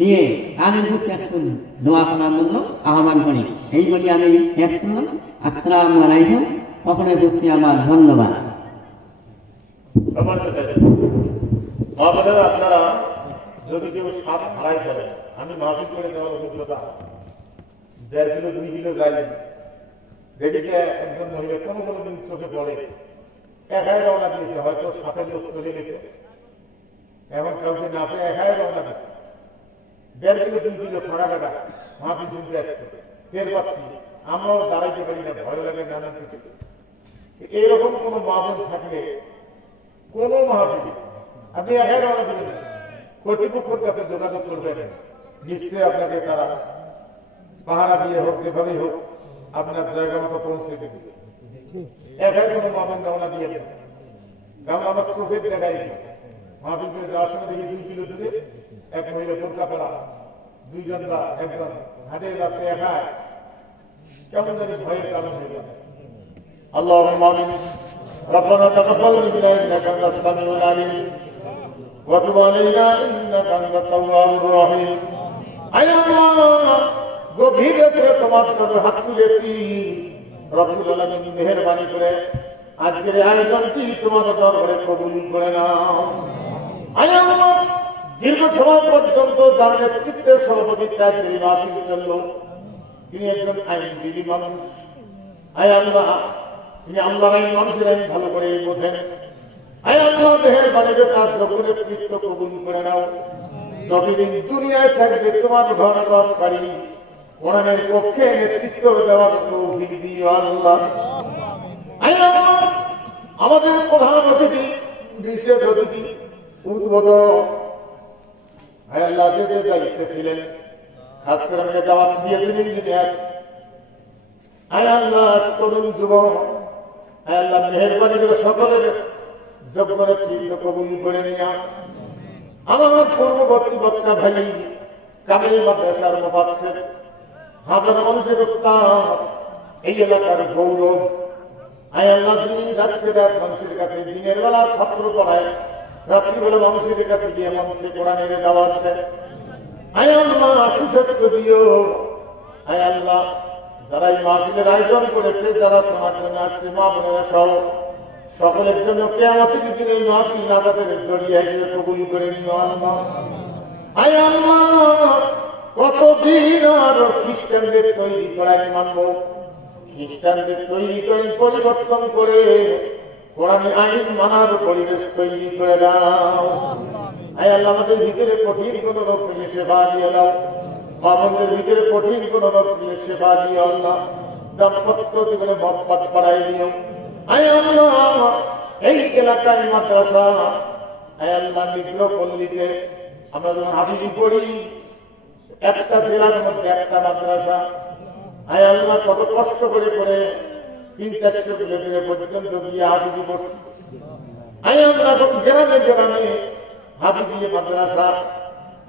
দিয়ে তাদের প্রতি একটু দোয়া করার জন্য আহ্বান করি। এই বলি আমি এক করলাম। আসসালামু আলাইকুম। সকলের প্রতি আমার ধন্যবাদ। আপনারা যদি কেউ 7 আড়াই করেন, আমি মাহফিল করে দেওয়ার অভিজ্ঞতা 1.5 কিলো 2 কিলো যাই দেখে একজন মহিলা কোনো দিন চোখে পড়ে একাই রওনা দিয়েছে, হয়তো সাথে লোক চলে গেছে, এখন কাউকে না পেয়ে একাই রওনা দিয়েছে। 1.5 কিলো 2 কিলো ফাঁকা টাকা মাহফিল শুনতে আসছে, টের পাচ্ছি, আমরাও দাঁড়াইতে পারি না, ভয় লাগে নানান কিছু। এইরকম কোন মাহফিল থাকলে কোন মাহফিল আপনি একাই রওনা দিবেন, কর্তৃপক্ষের কাছে যোগাযোগ করবেন, নিশ্চয়ই আপনাকে তারা পাহারা দিয়ে হোক যেভাবেই হোক আপনার জায়গা মতো পৌঁছে দেবে। একাই কোনো মাহফিল রওনা দিয়ে দেবেন, কারণ আমার চোখের দেখাই মাহফিল করে যাওয়ার সময় দেখি 2 কিলো দূরে এক মহিলা বোরকা পরা, 2 জন বা একজন হাটে যাচ্ছে একাই, কেমন জানি ভয়ের কারণ হয়ে যাবে। اللهم آمين. ربنا تقبل منا إنك أنت السميع العليم وتب علينا إنك أنت التواب الرحيم. আয় আল্লাহ, গভীর রাতে তোমার কাছে হাত তুলেছি, রব্বুল আলামিন মেহেরবানি করে আজকের আয়োজনটি তোমার দরবারে কবুল করে নাও। আয় আল্লাহ, দীর্ঘ সময় পর্যন্ত যার নেতৃত্বে সভাপতিত্বে এই মাহফিল চলল, তিনি একজন আইনজীবী মানুষ। আয় আল্লাহ, তিনি আল্লাহর আইন মানুষের আইন ভালো করে বোঝেন। আয় আল্লাহ, মেহেরবানি করে তার যোগ্য নেতৃত্ব কবুল করে নাও। যতদিন দুনিয়ায় থাকবে তোমার ঘরবাসকারী কোরআনের পক্ষে নেতৃত্ব দেওয়ার তৌফিক দিও আল্লাহ। আয় আল্লাহ, আমাদের প্রধান অতিথি, বিশেষ অতিথি, উদ্বোধক, আয় আল্লাহ যে দায়িত্বে ছিলেন, খাস করে আমাকে দাওয়াত দিয়েছেন ইঞ্জিনিয়ার, আয় আল্লাহ তরুণ যুবক, আয় আল্লাহ মেহেরবানি করে সকলের যোগ্য নেতৃত্ব কবুল করে নিয়া আমার পূর্ববর্তী বক্তা ভাই কামেল মাদ্রাসার মুফাসসির, হাজার মানুষের উস্তাদ, এই এলাকার গৌরব, আয় আল্লাহ যিনি রাত্রে রাত মানুষের কাছে দিনের বেলা ছাত্র পড়ায়, রাত্রিবেলা মানুষের কাছে গিয়ে মঞ্চে কোরআনের দাওয়াত দেয়, আয় আল্লাহ সুস্বাস্থ্য দিও। আয় আল্লাহ, যারা এই মাহফিলের আয়োজন করেছে, যারা শোনার জন্য আসছে, মা বোনেরা সহ সকলের জন্য কিয়ামতের দিনে এই মাহফিল নাজাতের জড়িয়ে হিসেবে কবুল করে নিও আল্লাহ। আয় আল্লাহ, কতদিন আর খ্রিস্টানদের তৈরি করাই মানব, খ্রিস্টানদের তৈরি করে পরিবর্তন করে কোরআনী আইন মানার পরিবেশ তৈরি করে দাও। আয় আল্লাহ, আমাদের ভিতরে কঠিন কোন রোগ থেকে সেবা দিয়ে দাও, মা বোনদের ভিতরে কঠিন কোন রোগ থেকে সেবা দিও আল্লাহ, দাম্পত্য জীবনে মহব্বত বাড়াই দিও। আয় আল্লাহ, এই এলাকায় মাদ্রাসা, আয় আল্লাহ নিগ্রপল্লীতে আমরা যখন হাফিজি পড়ি, একটা জেলার মধ্যে একটা মাদ্রাসা, আয় আল্লাহ কত কষ্ট করে করে 300-400 কিলোমিটার পর্যন্ত গিয়ে হাফিজি পড়ছি। আয় আল্লাহ গ্রামে গ্রামে হাফিজি মাদ্রাসা,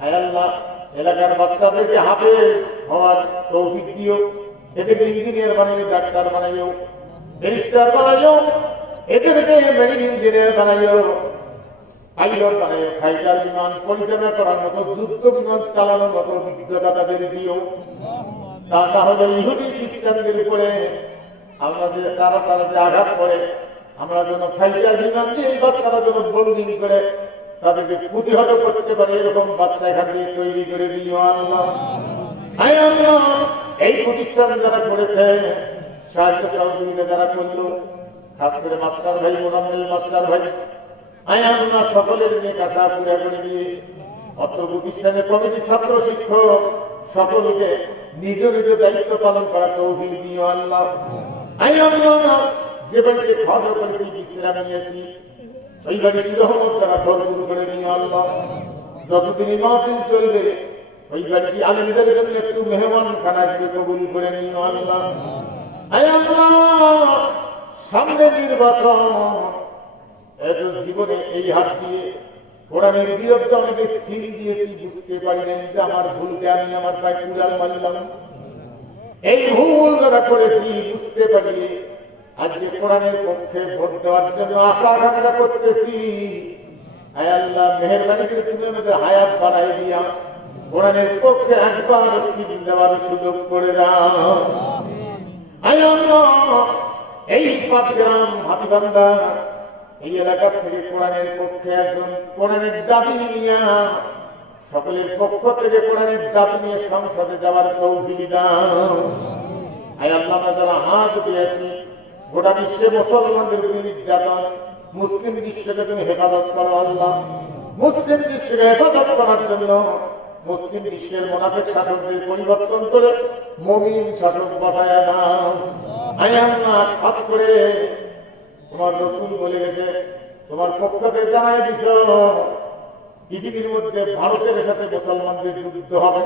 আয় আল্লাহ এলাকার বাচ্চাদেরকে হাফেজ হওয়ার তৌফিক দিও, এদেরকে ইঞ্জিনিয়ার বানাইও, ডাক্তার বানাইও, ব্যারিস্টার বানাইও, এদেরকে মেরিন ইঞ্জিনিয়ার বানাইও। পাইলট বানায়, ফাইটার বিমান পরিচালনা করার মতো, যুদ্ধ বিমান চালানোর মতো অভিজ্ঞতা তাদের দিও। তা হলে ইহুদি খ্রিস্টানদের উপরে আমরা যে তারা যে আঘাত করে, আমরা যেন ফাইটার বিমান দিয়ে এই বাচ্চারা যেন বোল্ডিং করে তাদেরকে প্রতিহত করতে পারে, এরকম বাচ্চা এখান থেকে তৈরি করে দিও আল্লাহ। এই প্রতিষ্ঠান যারা করেছে, সাহায্য সহযোগিতা যারা করলো, খাস করে মাস্টার ভাই, মোনাম্মেল মাস্টার ভাই, আল্লাহ সকলের নিয়ে কাশা পুরা করে দিয়ে অত্র প্রতিষ্ঠানের কমিটি, ছাত্র শিক্ষক সকলকে নিজ নিজ দায়িত্ব পালন করা তৌফিক দিও আল্লাহ। যে বাড়িতে খাওয়া দাওয়া করেছি, বিশ্রাম নিয়েছি, ওই বাড়িটি রহমত দ্বারা ভরপুর করে দিও আল্লাহ। যতদিন মাহফিল চলবে ওই বাড়িটি আলেমদের জন্য একটু মেহমান খানা হিসেবে কবুল করে নিও আল্লাহ। সামনে নির্বাচন, এত জীবনে এই হাত দিয়ে কোরআনের বিরুদ্ধে অনেকে সিল দিয়েছি, বুঝতে পারি নাই যে আমার ভুলকে আমি আমার পায়ে কুড়াল মারলাম। এই ভুল যারা করেছি বুঝতে পারি, আজকে কোরআনের পক্ষে ভোট দেওয়ার জন্য আশা আকাঙ্ক্ষা করতেছি। আয় আল্লাহ, মেহেরবানি করে তুমি আমাদের হায়াত বাড়াই দিয়া কোরআনের পক্ষে একবার সিল দেওয়ার সুযোগ করে দাও। আয় আল্লাহ, এই পাটগ্রাম, হাতিবান্ধা এই এলাকা থেকে কোরআনের পক্ষে একজন কোরআনের দাবি নিয়ে, সকলের পক্ষ থেকে কোরআনের দাবি নিয়ে সংসদে যাওয়ার তৌফিক দাও। আয় আল্লাহ, আমরা যারা হাত দিয়েছি, গোটা বিশ্বে মুসলমানদের নির্যাতন, মুসলিম বিশ্বকে তুমি হেফাজত করো আল্লাহ। মুসলিম বিশ্বকে হেফাজত করার জন্য মুসলিম বিশ্বের মুনাফিক শাসকদের পরিবর্তন করে মুমিন শাসক বসায়া দাও। আয় আল্লাহ, খাস করে তোমার রাসূল বলে গেছে, তোমার পক্ষকে জানাই দিছ পৃথিবীর মধ্যে ভারতের সাথে মুসলমানদের যুদ্ধ হবে।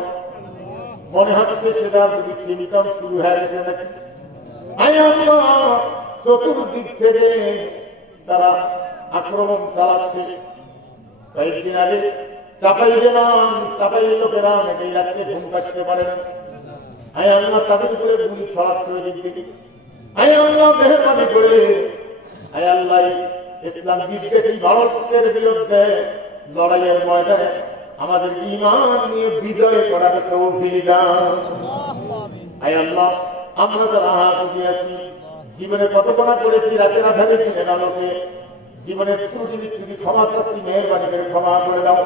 মনে হচ্ছে সেটা যদি সিমটম শুরু হয়ে গেছে নাকি। আয় আল্লাহ, চতুর্দিক থেকে তারা আক্রমণ চালাচ্ছে। কয়েকদিন আগে চাপাই গেলাম, চাপাই লোকেরা অনেকেই রাত্রে ঘুম কাটতে পারে না। আয় আল্লাহ, তাদের উপরে গুলি ছড়াচ্ছে ওই দিক থেকে। আয় আল্লাহ, মেহেরবানি করে আয় আল্লাহ, ইসলাম বিদ্বেষী ভারতের বিরুদ্ধে লড়াইয়ের ময়দানে আমাদের ঈমান নিয়ে বিজয় করার তৌফিক দাও। আয় আল্লাহ, আমরা যারা হাত উঠিয়েছি, জীবনে কত গুনাহ করেছি, রাতের আধারে দিনের আলোকে জীবনের ত্রুটি বিচ্ছুটি ক্ষমা চাচ্ছি, মেহেরবানি করে ক্ষমা করে দাও।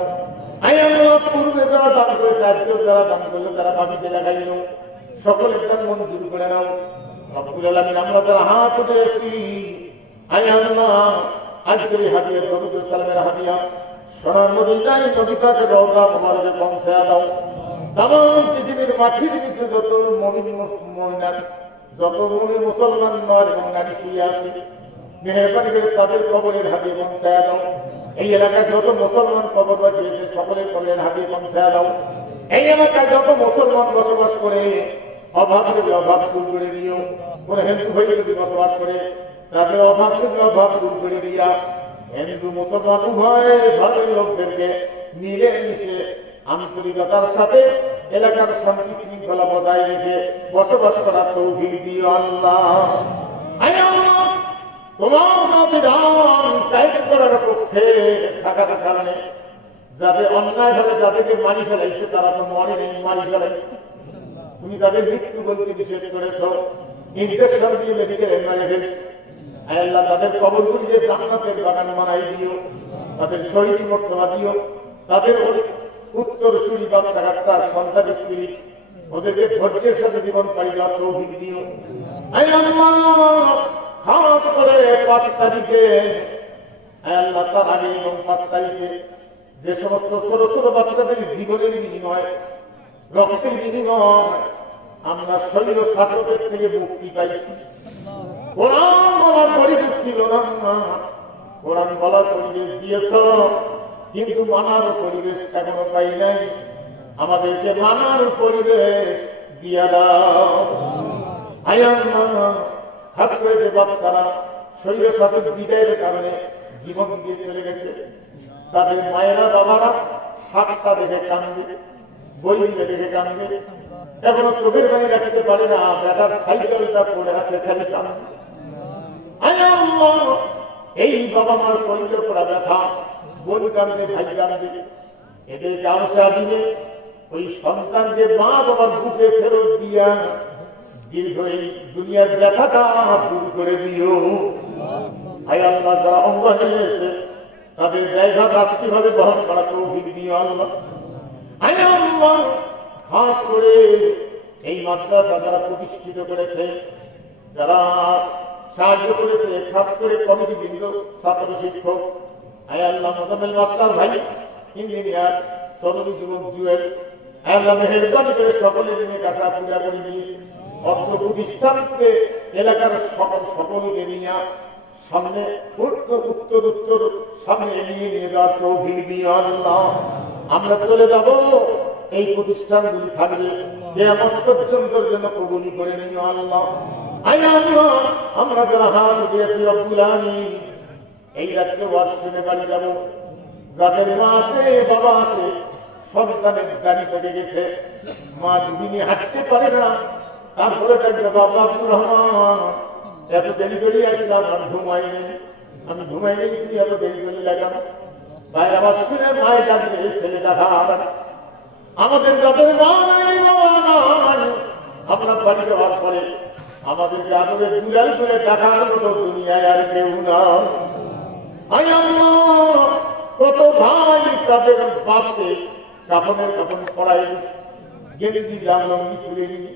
আয় আল্লাহ, পূর্বে যারা দান করেছে, আজকেও যারা দান করলো, যারা পাপিতে লাগাইল, সকলের দান মঞ্জুর করে নাও রব্বুল আলামিন। আমরা যারা হাত উঠেছি, আয় আল্লাহ, আজকের হাদিয়া দরুদ ও সালামের হাদিয়া সোনার মদিনায় নবী পাকের রওজা মুবারকে পৌঁছায়া দাও। তামাম পৃথিবীর মাটির নিচে যত মুমিন মুমিনাত, যত মুমিন মুসলমান নর এবং নারী শুয়ে আছে, মেহেরবানি করে তাদের কবরের হাদিয়া পৌঁছায়া দাও। এই এলাকায় যত মুসলমান কবরবাসী আছে, সকলের কবরের হাদিয়া পৌঁছায়া দাও। এই এলাকায় যত মুসলমান বসবাস করে, অভাব থেকে অভাব দূর করে দিও। কোন হিন্দু ভাই যদি বসবাস করে, তাদের অভাব থেকে অভাব দূর করে দিয়া হিন্দু মুসলমান উভয় ধর্মের লোকদেরকে মিলে মিশে আন্তরিকতার সাথে এলাকার শান্তি শৃঙ্খলা বজায় রেখে বসবাস করার তৌফিক দিও আল্লাহ। আয় আল্লাহ, তোমার বিধান কায়েম করার পক্ষে থাকার কারণে যাদের অন্যায়ভাবে যাদেরকে মারি ফেলাইছে, তারা তো মরে নেই, মারি ফেলাইছে। তুমি তাদের মৃত্যু বলতে নিষেধ করেছ, ইনজেকশন দিয়ে মেডিকেল মেরে ফেলছে। আয় আল্লাহ, তাদের কবরগুলিকে জান্নাতের বাগান বানাই দিও, তাদের শহীদ মর্তবা দিও, তাদের উত্তরসূরি বাচ্চা কাচ্চার সন্তান স্ত্রী ওদেরকে ধৈর্যের সাথে জীবন পাড়ি দেওয়ার তৌফিক দিও। আয় আল্লাহ, খাস করে 5 তারিখে, আয় আল্লাহ, তার আগে এবং 5 তারিখে যে সমস্ত ছোট ছোট বাচ্চাদের জীবনের বিনিময়, রক্তের বিনিময় আমরা শরীর শাসকের থেকে মুক্তি পাইছি। কোরআন বলার পরিবেশ ছিল না, কোরআন বলার পরিবেশ দিয়েছ, কিন্তু মানার পরিবেশ এখনো পাই নাই। আমাদেরকে মানার পরিবেশ দিয়া দাও। আয় আল্লাহ, খাস করে যে বাচ্চারা শরীর শাসক বিদায়ের কারণে জীবন দিয়ে চলে গেছে, তাদের মায়েরা বাবারা সাতটা দেখে কান্দে, বই দেখে কান্দে, এখনো চোখের পানি রাখতে পারে না, বেটার সাইকেলটা পড়ে আছে, খালি কান্দে। আয় আল্লাহ, এই বাবা মার কলিজা পড়া ব্যথা বোন কান্দে, ভাই কান্দে, এদেরকে আশা দিবে ওই সন্তানকে মা বাবার বুকে ফেরত দিয়া দীর্ঘ এই দুনিয়ার ব্যথাটা দূর করে দিও। হায় আল্লাহ, যারা অঙ্গ নিয়েছে তাদের ব্যয়ভার রাষ্ট্রীয়ভাবে বহন করা তৌফিক দিও আল্লাহ। হায় আল্লাহ, খাস করে এই মাদ্রাসা যারা প্রতিষ্ঠিত করেছে, যারা সাহায্য করেছে, খাস করে কমিটি বৃন্দ, ছাত্র শিক্ষক, হায় আল্লাহ, মোজাম্মেল মাস্টার ভাই, ইঞ্জিনিয়ার, তরুণী যুবক জুয়েল, হায় আল্লাহ মেহেরবানি করে সকলের নিয়ে আশা পূজা করে দিয়ে অর্থ প্রতিষ্ঠানকে এলাকার সকলকে নিয়ে সামনে উত্তর সামনে এগিয়ে নিয়ে যাওয়ার তৌফিক দিও আল্লাহ। আমরা চলে যাব, এই প্রতিষ্ঠানগুলি থাকবে কিয়ামত পর্যন্তর জন্য কবুল করে নিও আল্লাহ। আয় আল্লাহ, আমরা যারা হাত উঠিয়েছি রব্বুল আলামিন, এই রাত্রে ওয়াজ শুনে বাড়ি যাব, যাদের মা আছে, বাবা আছে, সন্তানের দাড়ি পেকে গেছে, মা দুদিনে হাঁটতে পারে না, তারপরে ডাকবে বাবা আব্দুর রহমান, এত দেরি করে আসলাম, আর ঘুমাইনি, আমি ঘুমাইনি, তুমি এত দেরি করে লাগাম। ভাই আমার শুনে মায় ডাকবে, ছেলেটা খাবার। আমাদের যাদের মা নাই, বাবা নাই, আমরা বাড়ি যাওয়ার পরে আমাদেরকে আদরের দুলাল করে ডাকার মতো দুনিয়ায় আর কেউ না। আয় আল্লাহ, কত ভাই তাদের বাপকে কাপড়ের কাপড় পড়াই গেছে, গেঞ্জি লঙ্গি তুলে নিয়ে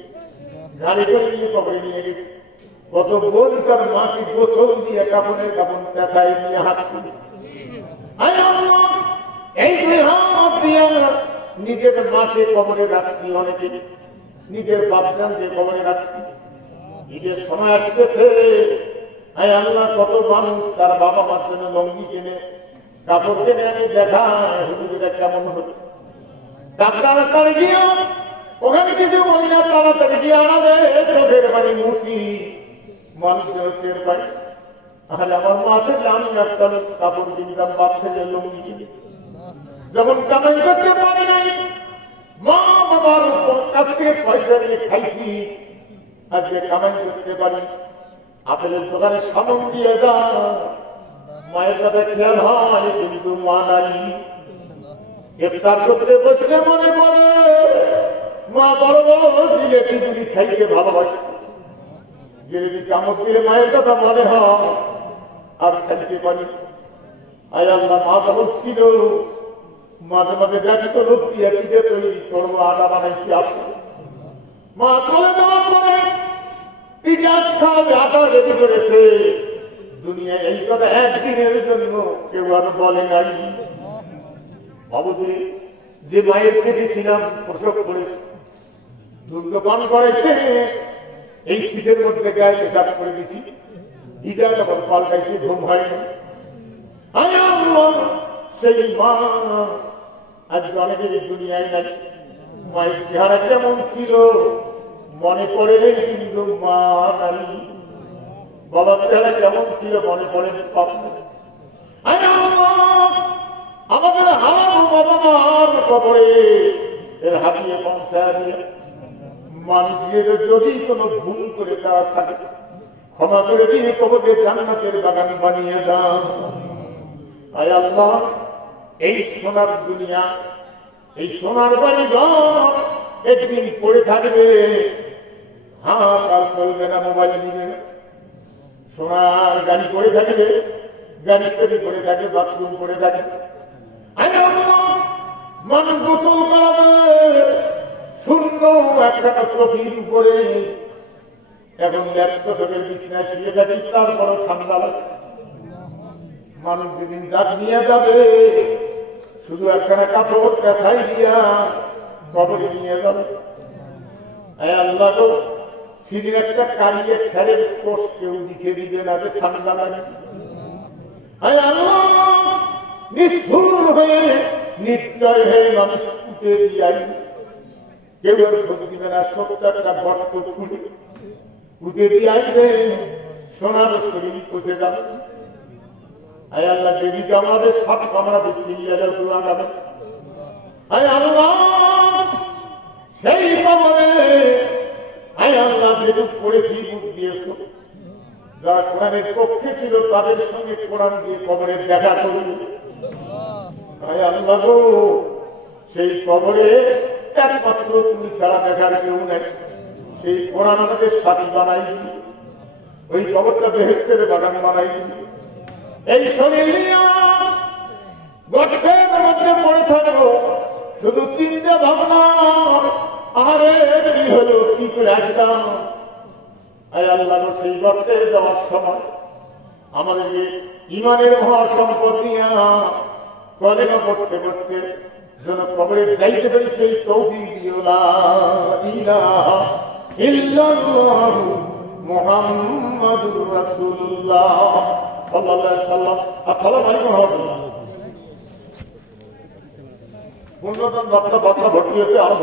গাড়ি করে নিয়ে কবরে নিয়ে গেছে। কত বোন তার মাকে গোসল দিয়ে কাপড়ের কাপড় পেশায় নিয়ে হাত তুলছে। আয় আল্লাহ, এই দুই হাত দিয়ে নিজের মাকে কবরে রাখছি, অনেকে নিজের বাপজানকে কবরে রাখছি। ঈদের সময় আসতেছে, আয় আল্লাহ, কত মানুষ তার বাবা মার জন্য লঙ্গি কেনে, কাপড় কেনে, আমি দেখায় হুজুরটা কেমন হতো। তাড়াতাড়ি গিয়ে ওখানে কিছু বলি না, তাড়াতাড়ি গিয়ে আমাদের চোখের বাড়ি মুসি মানুষের টের পাই। তাহলে আমার মা থেকে আমি একটা কাপড় কিনতাম, বাপ থেকে লঙ্গি কিনি। যখন কামাই করতে পারি নাই, মা বাবার কাছ থেকে পয়সা নিয়ে খাইছি, আজকে কামাই করতে পারি, আপেলের দোকানে সামন দিয়ে যা, মায়ের কথা খেয়াল হয়, কিন্তু মা নাই। ইফতার করতে বসলে মনে পড়ে মা বড় বড় জিলেপি গুলি খাইতে ভালোবাসত, জিলেপি কামড় দিলে মায়ের কথা মনে হয়, আর খাইতে পারি। আয় আল্লাহ, মা তখন ছিল, মাঝে মাঝে দেখতো লোক দিয়ে পিঠে তৈরি করবো, আটা বানাইছি, আসো মা চলে যাওয়ার পরে পিঠা খাওয়াবে, আটা রেডি করেছে। দুনিয়ায় এই কথা একদিনের জন্য কেউ আর বলে নাই। বাবুদি যে মায়ের পেটে ছিলাম, প্রসব করেছে, দুর্গ পান করাইছে, এই শীতের মধ্যে গায়ে পেশাব করে দিছি, ভিজা কাপড় পাল্টাইছে, ঘুম হয়নি। আয় আল্লাহ, সেই মা আজকে অনেকের দুনিয়ায় নাই। মায়ের চেহারা কেমন ছিল মনে পড়ে, কিন্তু মা নাই। বাবার চেহারা কেমন ছিল মনে পড়ে, আয় আল্লাহ, আমাদের হাত বাবা মার কবরে এর হাতিয়ে পৌঁছা দিয়ে মানুষের যদি কোনো ভুল করে দেওয়া থাকে, ক্ষমা করে দিয়ে কবরকে জান্নাতের বাগান বানিয়ে দাও। আয় আল্লাহ, এই সোনার দুনিয়া, এই সোনার বাড়ি ঘর একদিন পড়ে থাকবে, হাত আর চলবে না, মোবাইল নিবে না। সোনার গাড়ি পড়ে থাকবে, গাড়ি চুরি করে থাকে, বাথরুম পড়ে থাকে। মানুষ গোসল করাবে, শূন্য একখানা চোখের উপরে, এখন ল্যাপটপের বিছনায় শুয়ে থাকি, তারপরে ঠান্ডা লাগে। মানুষ যেদিন যাক নিয়ে যাবে, শুধু একখানা কাপড় পেছাই দিয়া কবরে নিয়ে যাবে। আল্লাহ গো, সেদিন একটা কালিয়ে খেরের কোষ কেউ দিতে দিবে না, যে ঠান্ডা লাগে। আল্লাহ, নিষ্ঠুর হয়ে নিশ্চয় হয়ে মানুষ পুঁতে দিয়াই, কেউ আর খোঁজ দিবে না। 70টা গর্ত খুলে পুঁতে দিয়ে আসবে, সোনার শরীর পচে যাবে। আয় আল্লাহ, বেদি কামড়াবে, সাপ কামড়াবে, চিল্লাদের পুরাবে। আয় আল্লাহ, সেই কবরে আয় আল্লাহ যেটুকু পড়েছি বুঝ দিয়েছ, যারা কোরআনের পক্ষে ছিল তাদের সঙ্গে কোরআন দিয়ে কবরে দেখা করবে। আল্লাহ গো, সেই কবরে একমাত্র তুমি ছাড়া দেখার কেউ নেই। সেই কোরআন আমাদের সাথী বানাই, ওই কবরটা বেহেশতের বাগান বানাই। এই শরীর গর্তের মধ্যে পড়ে থাকবো, শুধু চিন্তা ভাবনা, আরে কি হলো, কি করে আসতাম। আল্লাহ সেই গর্তে যাওয়ার সময় আমাদেরকে ইমানের মহা সম্পদ নিয়ে কলেমা পড়তে পড়তে যেন কবরে যাইতে পারি, সেই তৌফিক দিও। লা ইলাহা ইল্লাল্লাহ মুহাম্মাদুর রাসূলুল্লাহ সাল্লাল্লাহু আলাইহি ওয়াসাল্লাম। আসসালামু আলাইকুম ওয়া রাহমাতুল্লাহ। 15 জন বাচ্চা ভর্তি হয়েছে, আর